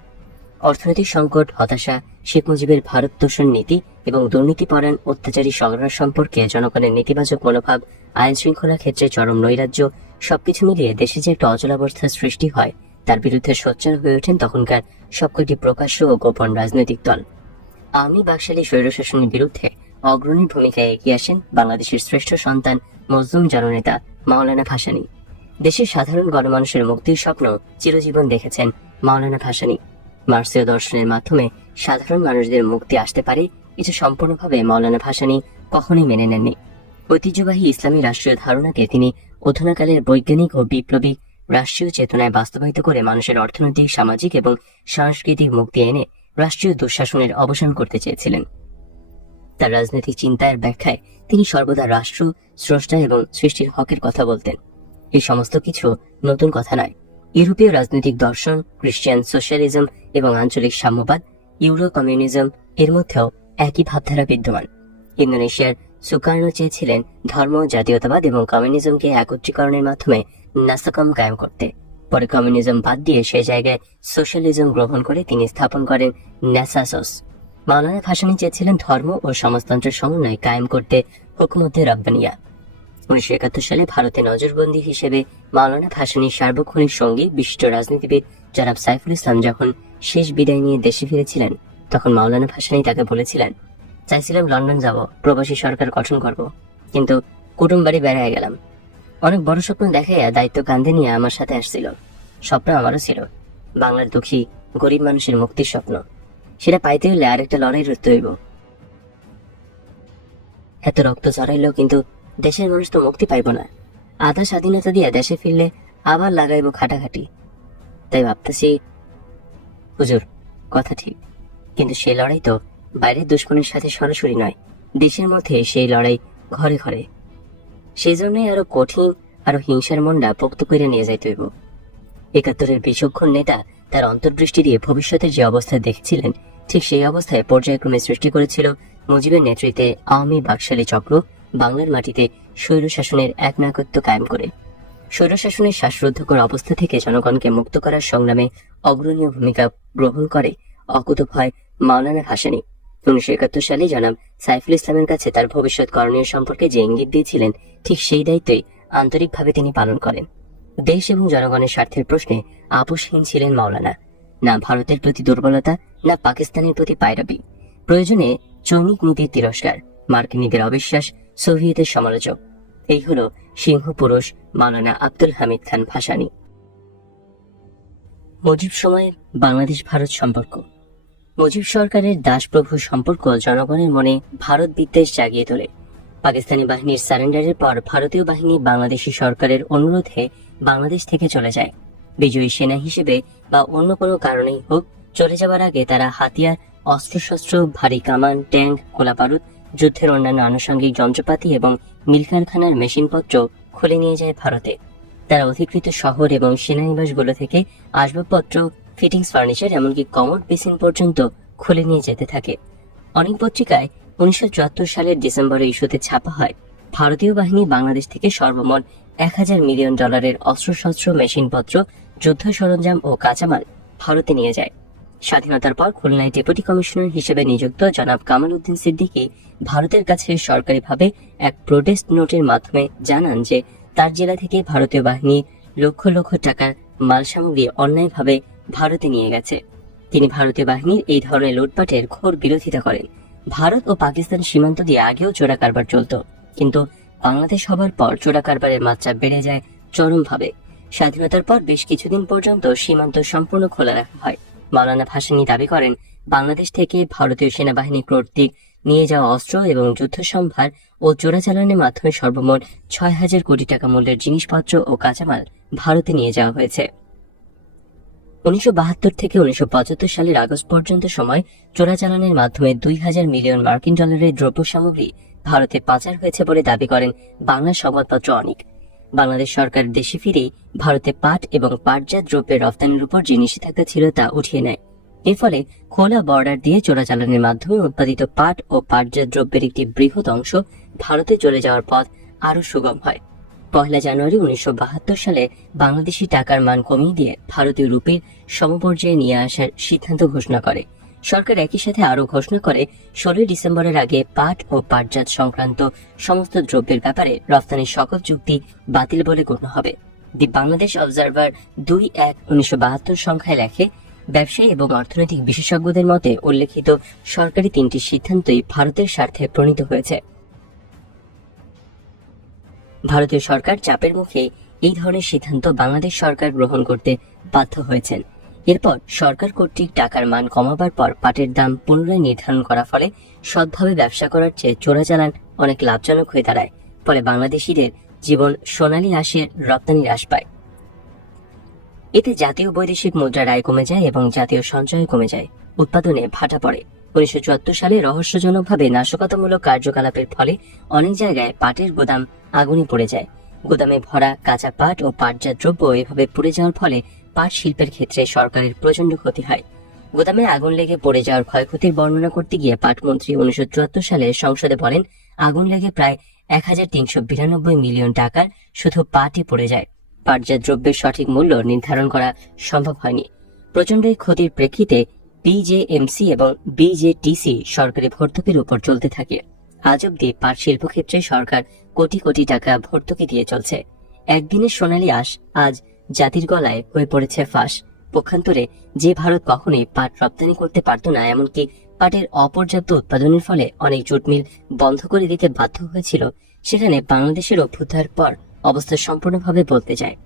অর্থনৈতিক সংকট, হতাশা, শেখ মুজিবের ভারত তোষণ নীতি এবং দুর্নীতিপরায়ণ অত্যাচারী সরকার সম্পর্কে জনগণের নেতিবাচক মনোভাব, আইন শৃঙ্খলা ক্ষেত্রে চরম নৈরাজ্য, সবকিছু মিলিয়ে দেশে যে একটা অচলাবস্থার সৃষ্টি হয়, তার বিরুদ্ধে সোচ্চার হয়ে ওঠেন তখনকার সবকটি প্রকাশ্য ও গোপন রাজনৈতিক দল। আওয়ামী বাকশালী স্বৈরশাসনের বিরুদ্ধে অগ্রণী ভূমিকায় এগিয়ে আসেন বাংলাদেশের শ্রেষ্ঠ সন্তান, মজলুম জননেতা মাওলানা ভাসানী। দেশের সাধারণ গণমানুষের মুক্তির স্বপ্ন চিরজীবন দেখেছেন মাওলানা ভাসানী। মার্ক্সীয় দর্শনের মাধ্যমে সাধারণ মানুষদের মুক্তি আসতে পারে, এটা সম্পূর্ণভাবে মাওলানা ভাসানী কখনোই মেনে নেননি। ঐতিহ্যবাহী ইসলামী রাষ্ট্রীয় ধারণাকে তিনি অধুনাকালের বৈজ্ঞানিক ও বিপ্লবী রাষ্ট্রীয় চেতনায় বাস্তবায়িত করে মানুষের অর্থনৈতিক, সামাজিক এবং সাংস্কৃতিক মুক্তি এনে রাষ্ট্রীয় দুঃশাসনের অবসান করতে চেয়েছিলেন। তার রাজনৈতিক চিন্তার ব্যাখ্যায় তিনি সর্বদা রাষ্ট্র, স্রষ্টা এবং সৃষ্টির হকের কথা বলতেন। এই সমস্ত কিছু নতুন কথা নয়। ইউরোপীয় রাজনৈতিক দর্শন, খ্রিস্টান সোশ্যালিজম এবং আঞ্চলিক সাম্যবাদ, ইউরো কমিউনিজম এর মধ্যেও একই ভাবধারা বিদ্যমান। ইন্দোনেশিয়ার সুকার্নো চেয়েছিলেন ধর্ম, জাতীয়তাবাদ এবং কমিউনিজমকে একত্রীকরণের মাধ্যমে নাসাকম কায়েম করতে। পরে কমিউনিজম বাদ দিয়ে সে জায়গায় সোশ্যালিজম গ্রহণ করে তিনি স্থাপন করেন ন্যাসাসোস। মাওলানা ভাসানী চেয়েছিলেন ধর্ম ও সমাজতন্ত্রের সমন্বয় কায়েম করতে হুকুমতে রব্বানিয়া। 1971 সালে ভারতে নজরবন্দি হিসেবে মাওলানা ভাসানীর সার্বক্ষণিক সঙ্গী, বিশিষ্ট রাজনীতিবিদ জনাব সাইফুল ইসলাম যখন শেষ বিদায় নিয়ে দেশে ফিরেছিলেন, তখন মাওলানা ভাসানী তাকে বলেছিলেন, চাইছিলাম লন্ডন যাব, প্রবাসী সরকার গঠন করব, কিন্তু কুটুম বাড়ি বেড়ায় গেলাম। অনেক বড় স্বপ্ন দেখাইয়া দায়িত্ব কাঁধে নিয়ে আমার সাথে আসছিল। স্বপ্ন আমারও ছিল, বাংলার দুঃখী গরিব মানুষের মুক্তির স্বপ্ন। সেটা পাইতে হলে আরেকটা লড়াই লড়তে হইব। এত রক্ত ঝরাইল, কিন্তু দেশের মানুষ তো মুক্তি পাইব না। আধা স্বাধীনতা দিয়ে দেশে ফিরলে আবার লাগাইব খাটাখাটি। তাই ভাবতেছি, হুজুর কথা ঠিক, কিন্তু সে লড়াই তো বাইরের দুশ্মনের সাথে সরাসরি নয়, দেশের মধ্যে সেই লড়াই ঘরে ঘরে। সেই জন্যই আরো কঠিন, আরো হিংসার মনটা পোক্ত করে নিয়ে যাইতে হইব। 71-এর বিচক্ষণ নেতা তার অন্তর্দৃষ্টি দিয়ে ভবিষ্যতের যে অবস্থা দেখছিলেন, ঠিক সেই অবস্থায় পর্যায়ক্রমে সৃষ্টি করেছিল মুজিবের নেতৃত্বে আওয়ামী বাকশালী চক্র, বাংলার মাটিতে স্বৈরশাসনের একনায়কত্ব কায়েম করে স্বৈরশাসনের শ্বাসরুদ্ধকর অবস্থা থেকে জনগণকে মুক্ত করার সংগ্রামে অগ্রণীয় ভূমিকা গ্রহণ করে অকুতোভয় মাওলানা ভাসানী। 1971 সালে জনাব সাইফুল ইসলামের কাছে তার ভবিষ্যৎ করণীয় সম্পর্কে যে ইঙ্গিত দিয়েছিলেন, ঠিক সেই দায়িত্বই আন্তরিকভাবে তিনি পালন করেন। দেশ এবং জনগণের স্বার্থের প্রশ্নে আপোষহীন ছিলেন মাওলানা। না ভারতের প্রতি দুর্বলতা, না পাকিস্তানের প্রতি পায়রাবি। প্রয়োজনে চৌনিক নীতির তিরস্কার, মার্কিনীদের অবিশ্বাস, সোভিয়েতের সমালোচক। এই হলো সিংহ পুরুষ মাওলানা আব্দুল হামিদ খান ভাসানী। মুজিব সময়ের বাংলাদেশ ভারত সম্পর্ক। মুজিব সরকারের দাসপ্রভু সম্পর্ক জনগণের মনে ভারত বিদ্বেষ জাগিয়ে তোলে। পাকিস্তানি বাহিনীর সারেন্ডারের পর ভারতীয় বাহিনী বাংলাদেশি সরকারের অনুরোধে বাংলাদেশ থেকে চলে যায়। বিজয়ী সেনা হিসেবে বা অন্য কোনো কারণেই হোক, চলে যাওয়ার আগে তারা হাতিয়ার, অস্ত্রশস্ত্র, ভারী কামান, ট্যাঙ্ক, গোলাবারুদ, যুদ্ধের অন্যান্য আনুষঙ্গিক যন্ত্রপাতি এবং মিল কারখানার মেশিনপত্র খুলে নিয়ে যায় ভারতে। তারা অধিকৃত শহর এবং সেনানিবাসগুলো থেকে আসবাবপত্র, ফিটিংস, ফার্নিচার, এমনকি কমোড বেসিন পর্যন্ত খুলে নিয়ে যেতে থাকে। অনেক পত্রিকায় 1974 সালের ডিসেম্বরে ইস্যুতে ছাপা হয়, ভারতীয় বাহিনী বাংলাদেশ থেকে সর্বমোট $1000 মিলিয়ন অস্ত্রশস্ত্র, মেশিনপত্র, যুদ্ধ সরঞ্জাম ও কাঁচামাল ভারতে নিয়ে যায়। স্বাধীনতার পর খুলনায় ডেপুটি কমিশনার হিসেবে নিযুক্ত জনাব কামাল উদ্দিন সিদ্দিকী ভারতের কাছে সরকারিভাবে এক প্রোটেস্ট নোটের মাধ্যমে জানান যে তার জেলা থেকে ভারতীয় বাহিনী লক্ষ লক্ষ টাকার মাল সামগ্রী অন্যায়ভাবে ভারতে নিয়ে গেছে। তিনি ভারতীয় বাহিনীর এই ধরনের লুটপাটের ঘোর বিরোধিতা করেন। ভারত ও পাকিস্তান সীমান্ত দিয়ে আগেও চোরা কারবার চলত, কিন্তু বাংলাদেশ হবার পর চোরা কারবারের মাত্রা বেড়ে যায় চরমভাবে। স্বাধীনতার পর বেশ কিছুদিন পর্যন্ত সীমান্ত সম্পূর্ণ খোলা রাখা হয়। মাওলানা ভাসানী দাবি করেন, বাংলাদেশ থেকে ভারতীয় সেনাবাহিনী কর্তৃক নিয়ে যাওয়া অস্ত্র এবং যুদ্ধ সম্ভার ও চোরাচালানের মাধ্যমে সর্বমোট 6000 কোটি টাকা মূল্যের জিনিসপত্র ও কাঁচামাল ভারতে নিয়ে যাওয়া হয়েছে। 1972 থেকে 1975 সালের আগস্ট পর্যন্ত সময় চোরাচালানের মাধ্যমে 2000 মিলিয়ন মার্কিন ডলারের দ্রব্য সামগ্রী ভারতে পাচার হয়েছে বলে দাবি করেন বাংলা সংবাদপত্র অনেক। বাংলাদেশ সরকার দেশে ফিরেই ভারতে পাট এবং পাটজাত দ্রব্যের রফতানির উপর যে নিষেধাজ্ঞা ছিল তা উঠিয়ে নেয়। এর ফলে খোলা বর্ডার দিয়ে চোরাচালানের মাধ্যমে উৎপাদিত পাট ও পাটজাত দ্রব্যের একটি বৃহৎ অংশ ভারতে চলে যাওয়ার পথ আরো সুগম হয়। 1 জানুয়ারি 1972 সালে বাংলাদেশি টাকার মান কমিয়ে দিয়ে ভারতীয় রুপির সমপর্যায়ে নিয়ে আসার সিদ্ধান্ত ঘোষণা করে সরকার। একই সাথে আরো ঘোষণা করে 16 ডিসেম্বরের আগে পাট ও পাটজাত সংক্রান্ত সমস্ত দ্রব্যের ব্যাপারে রফতানির সকল চুক্তি বাতিল বলে গণ্য হবে। দি বাংলাদেশ অবজারভার 2/1/1972 সংখ্যায় লেখে, ব্যবসায়ী এবং অর্থনৈতিক বিশেষজ্ঞদের মতে উল্লেখিত সরকারি 3টি সিদ্ধান্তই ভারতের স্বার্থে প্রণীত হয়েছে। ভারতীয় সরকার চাপের মুখে এই ধরনের সিদ্ধান্ত বাংলাদেশ সরকার গ্রহণ করতে বাধ্য হয়েছেন। এরপর সরকার কর্তৃক টাকার মান কমাবার পর পাটের দাম পুনরায় নির্ধারণ করার ফলে সৎভাবে ব্যবসা করার চেয়ে চোরাচালান অনেক লাভজনক হয়ে দাঁড়ায়। ফলে বাংলাদেশিদের জীবন সোনালী আঁশের রপ্তানি হ্রাস পায়। এতে জাতীয় বৈদেশিক মুদ্রার আয় কমে যায় এবং জাতীয় সঞ্চয় কমে যায়, উৎপাদনে ভাটা পড়ে। 1974 সালে রহস্যজনকভাবে নাশকতামূলক কার্যকলাপের ফলে অনেক জায়গায় পাটের গুদাম আগুনে পড়ে যায়। গুদামে ভরা কাঁচা পাট ও পাটজাত দ্রব্য এভাবে পুড়ে যাওয়ার ফলে পাট শিল্পের ক্ষেত্রে সরকারের প্রচন্ড ক্ষতি হয়। গুদামে আগুন লেগে পড়ে যাওয়ার ক্ষয়ক্ষতির বর্ণনা করতে গিয়ে পাটমন্ত্রী 1974 সালে সংসদে বলেন, আগুন লেগে প্রায় 1392 মিলিয়ন টাকার শুধু পাটই পড়ে যায়। পাটজাত দ্রব্যের সঠিক মূল্য নির্ধারণ করা সম্ভব হয়নি। প্রচন্ড এই ক্ষতির প্রেক্ষিতে পিজেএমসি এবং বিজেটিসি সরকারি ভর্তুকির উপর চলতে থাকে। আজ অব্দি পাট শিল্প ক্ষেত্রে সরকার কোটি কোটি টাকা ভর্তুকি দিয়ে চলছে। একদিনের সোনালী আঁশ আজ জাতির গলায় হয়ে পড়েছে ফাঁস। পক্ষান্তরে যে ভারত কখনোই পাট রপ্তানি করতে পারত না, এমনকি পাটের অপর্যাপ্ত উৎপাদনের ফলে অনেক জুট মিল বন্ধ করে দিতে বাধ্য হয়েছিল, সেখানে বাংলাদেশের অভ্যুত্থানের পর অবস্থা সম্পূর্ণভাবে বদলে যায়।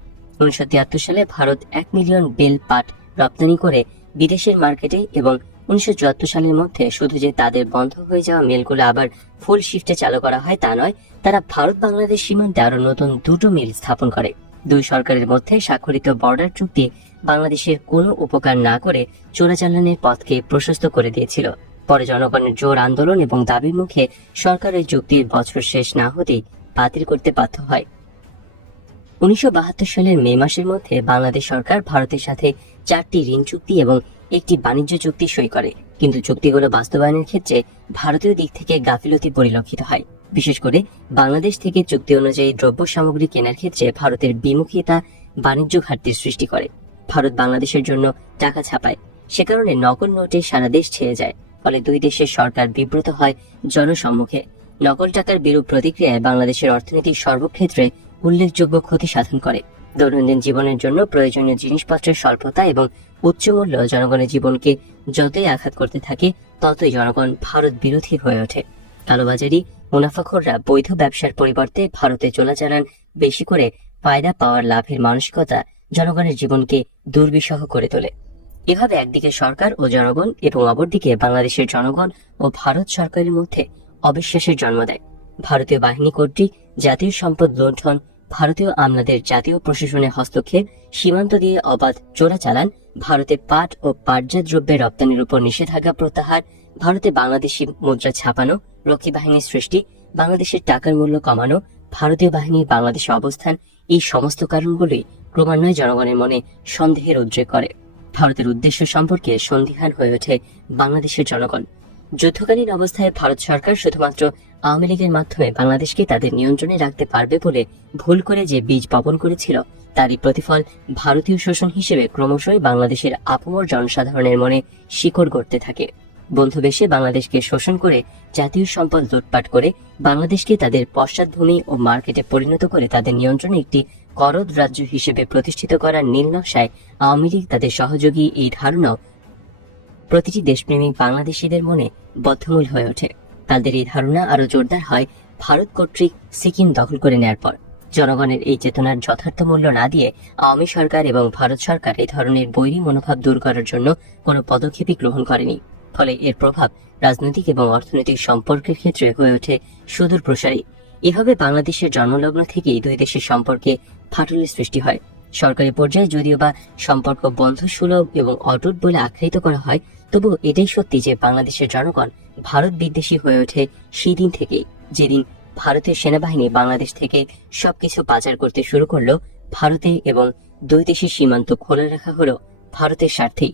1973 সালে ভারত 1 মিলিয়ন বেল পাট রপ্তানি করে বিদেশের মার্কেটে এবং 1974 সালের মধ্যে শুধু যে তাদের বন্ধ হয়ে যাওয়া মিলগুলো আবার ফুল শিফটে চালু করা হয় তা নয়, তারা ভারত বাংলাদেশ সীমান্তে আরো নতুন 2টো মিল স্থাপন করে। দুই সরকারের মধ্যে স্বাক্ষরিত বর্ডার চুক্তি বাংলাদেশের কোনো উপকার না করে চোরাচালানের পথকে প্রশস্ত করে দিয়েছিল। পরে জনগণের জোর আন্দোলন এবং দাবির মুখে সরকারের চুক্তির বছর শেষ না হতেই বাতিল করতে বাধ্য হয়। 1972 সালের মে মাসের মধ্যে বাংলাদেশ সরকার ভারতের সাথে 4টি ঋণ চুক্তি এবং একটি বাণিজ্য চুক্তি সই করে, কিন্তু চুক্তিগুলো বাস্তবায়নের ক্ষেত্রে ভারতীয় দিক থেকে গাফিলতি পরিলক্ষিত হয়। বিশেষ করে বাংলাদেশ থেকে চুক্তি অনুযায়ী দ্রব্য সামগ্রী কেনার ক্ষেত্রে ভারতের বিমুখিতা বাণিজ্য ঘাটতির সৃষ্টি করে। ভারত বাংলাদেশের জন্য টাকা ছাপায়, সে কারণে নকল নোটে সারা দেশ ছেয়ে যায়। ফলে দুই দেশের সরকার বিব্রত হয় জনসম্মুখে। নকল টাকার বিরূপ প্রতিক্রিয়ায় বাংলাদেশের অর্থনীতি সর্বক্ষেত্রে উল্লেখযোগ্য ক্ষতি সাধন করে। দৈনন্দিন জীবনের জন্য প্রয়োজনীয় জিনিসপত্রের স্বল্পতা এবং উচ্চ মূল্য জনগণের জীবনকে যতই আঘাত করতে থাকে, ততই জনগণ ভারত বিরোধী হয়ে ওঠে। কালোবাজারি মুনাফাখোররা বৈধ ব্যবসার পরিবর্তে ভারতে চোরাচালান বেশি করে ফায়দা পাওয়ার লাভের মানসিকতা জনগণের জীবনকে দুর্বিষহ করে তোলে। এভাবে একদিকে সরকার ও জনগণ এবং অপরদিকে বাংলাদেশের জনগণ ও ভারত সরকারের মধ্যে অবিশ্বাসের জন্ম দেয়। ভারতীয় বাহিনী কর্তৃক জাতীয় সম্পদ লুণ্ঠন, ভারতীয় আমলাদের জাতীয় প্রশাসনে হস্তক্ষেপ, সীমান্ত দিয়ে অবাধ চোরাচালান, ভারতে পাট ও পাটজাত দ্রব্যের রপ্তানির উপর নিষেধাজ্ঞা প্রত্যাহার, ভারতে বাংলাদেশি মুদ্রা ছাপানো, রক্ষী বাহিনীর সৃষ্টি, বাংলাদেশের টাকার মূল্য কমানো, ভারতীয় বাহিনীর বাংলাদেশে অবস্থান, এই সমস্ত কারণগুলোই ক্রমান্বয়ে জনগণের মনে সন্দেহের উদ্রেক করে। ভারতের উদ্দেশ্য সম্পর্কে সন্দিহান হয়ে ওঠে বাংলাদেশের জনগণ। যুদ্ধকালীন অবস্থায় ভারত সরকার শুধুমাত্র আওয়ামী লীগের মাধ্যমে বাংলাদেশকে তাদের নিয়ন্ত্রণে রাখতে পারবে বলে ভুল করে যে বীজ বপন করেছিল, তারই প্রতিফল ভারতীয় শোষণ হিসেবে ক্রমশই বাংলাদেশের আপামর জনসাধারণের মনে শিকড় গড়তে থাকে। বন্ধুবেশে বাংলাদেশকে শোষণ করে জাতীয় সম্পদ লুটপাট করে বাংলাদেশকে তাদের পশ্চাৎভূমি ও মার্কেটে পরিণত করে তাদের নিয়ন্ত্রণে একটি করদ রাজ্য হিসেবে প্রতিষ্ঠিত করার নীল নকশায় আওয়ামী লীগ তাদের সহযোগী, এই ধারণাও প্রতিটি দেশপ্রেমিক বাংলাদেশিদের মনে বদ্ধমূল হয়ে ওঠে। তাদের এই ধারণা আরো জোরদার হয় ভারত কর্তৃক সিকিম দখল করে নেয়ার পর। জনগণের এই চেতনার যথার্থ মূল্য না দিয়ে আওয়ামী সরকার এবং ভারত সরকার এই ধরনের বৈরী মনোভাব দূর করার জন্য কোনো পদক্ষেপই গ্রহণ করেনি। ফলে এর প্রভাব রাজনৈতিক এবং অর্থনৈতিক সম্পর্কের ক্ষেত্রে হয়ে ওঠে সুদূর প্রসারী। এভাবে বাংলাদেশের জন্মলগ্ন থেকেই দুই দেশের সম্পর্কে ফাটলের সৃষ্টি হয়। সরকারি পর্যায়ে যদিও বা সম্পর্ক বন্ধুসুলভ এবং অটুট বলে আখ্যায়িত করা হয়, তবু এটাই সত্যি যে বাংলাদেশের জনগণ ভারত বিদ্বেষী হয়ে ওঠে সেই দিন থেকেই, যেদিন ভারতের সেনাবাহিনী বাংলাদেশ থেকে সবকিছু পাচার করতে শুরু করলো ভারতে, এবং দুই দেশের সীমান্ত খোলা রাখা হলো ভারতের স্বার্থেই।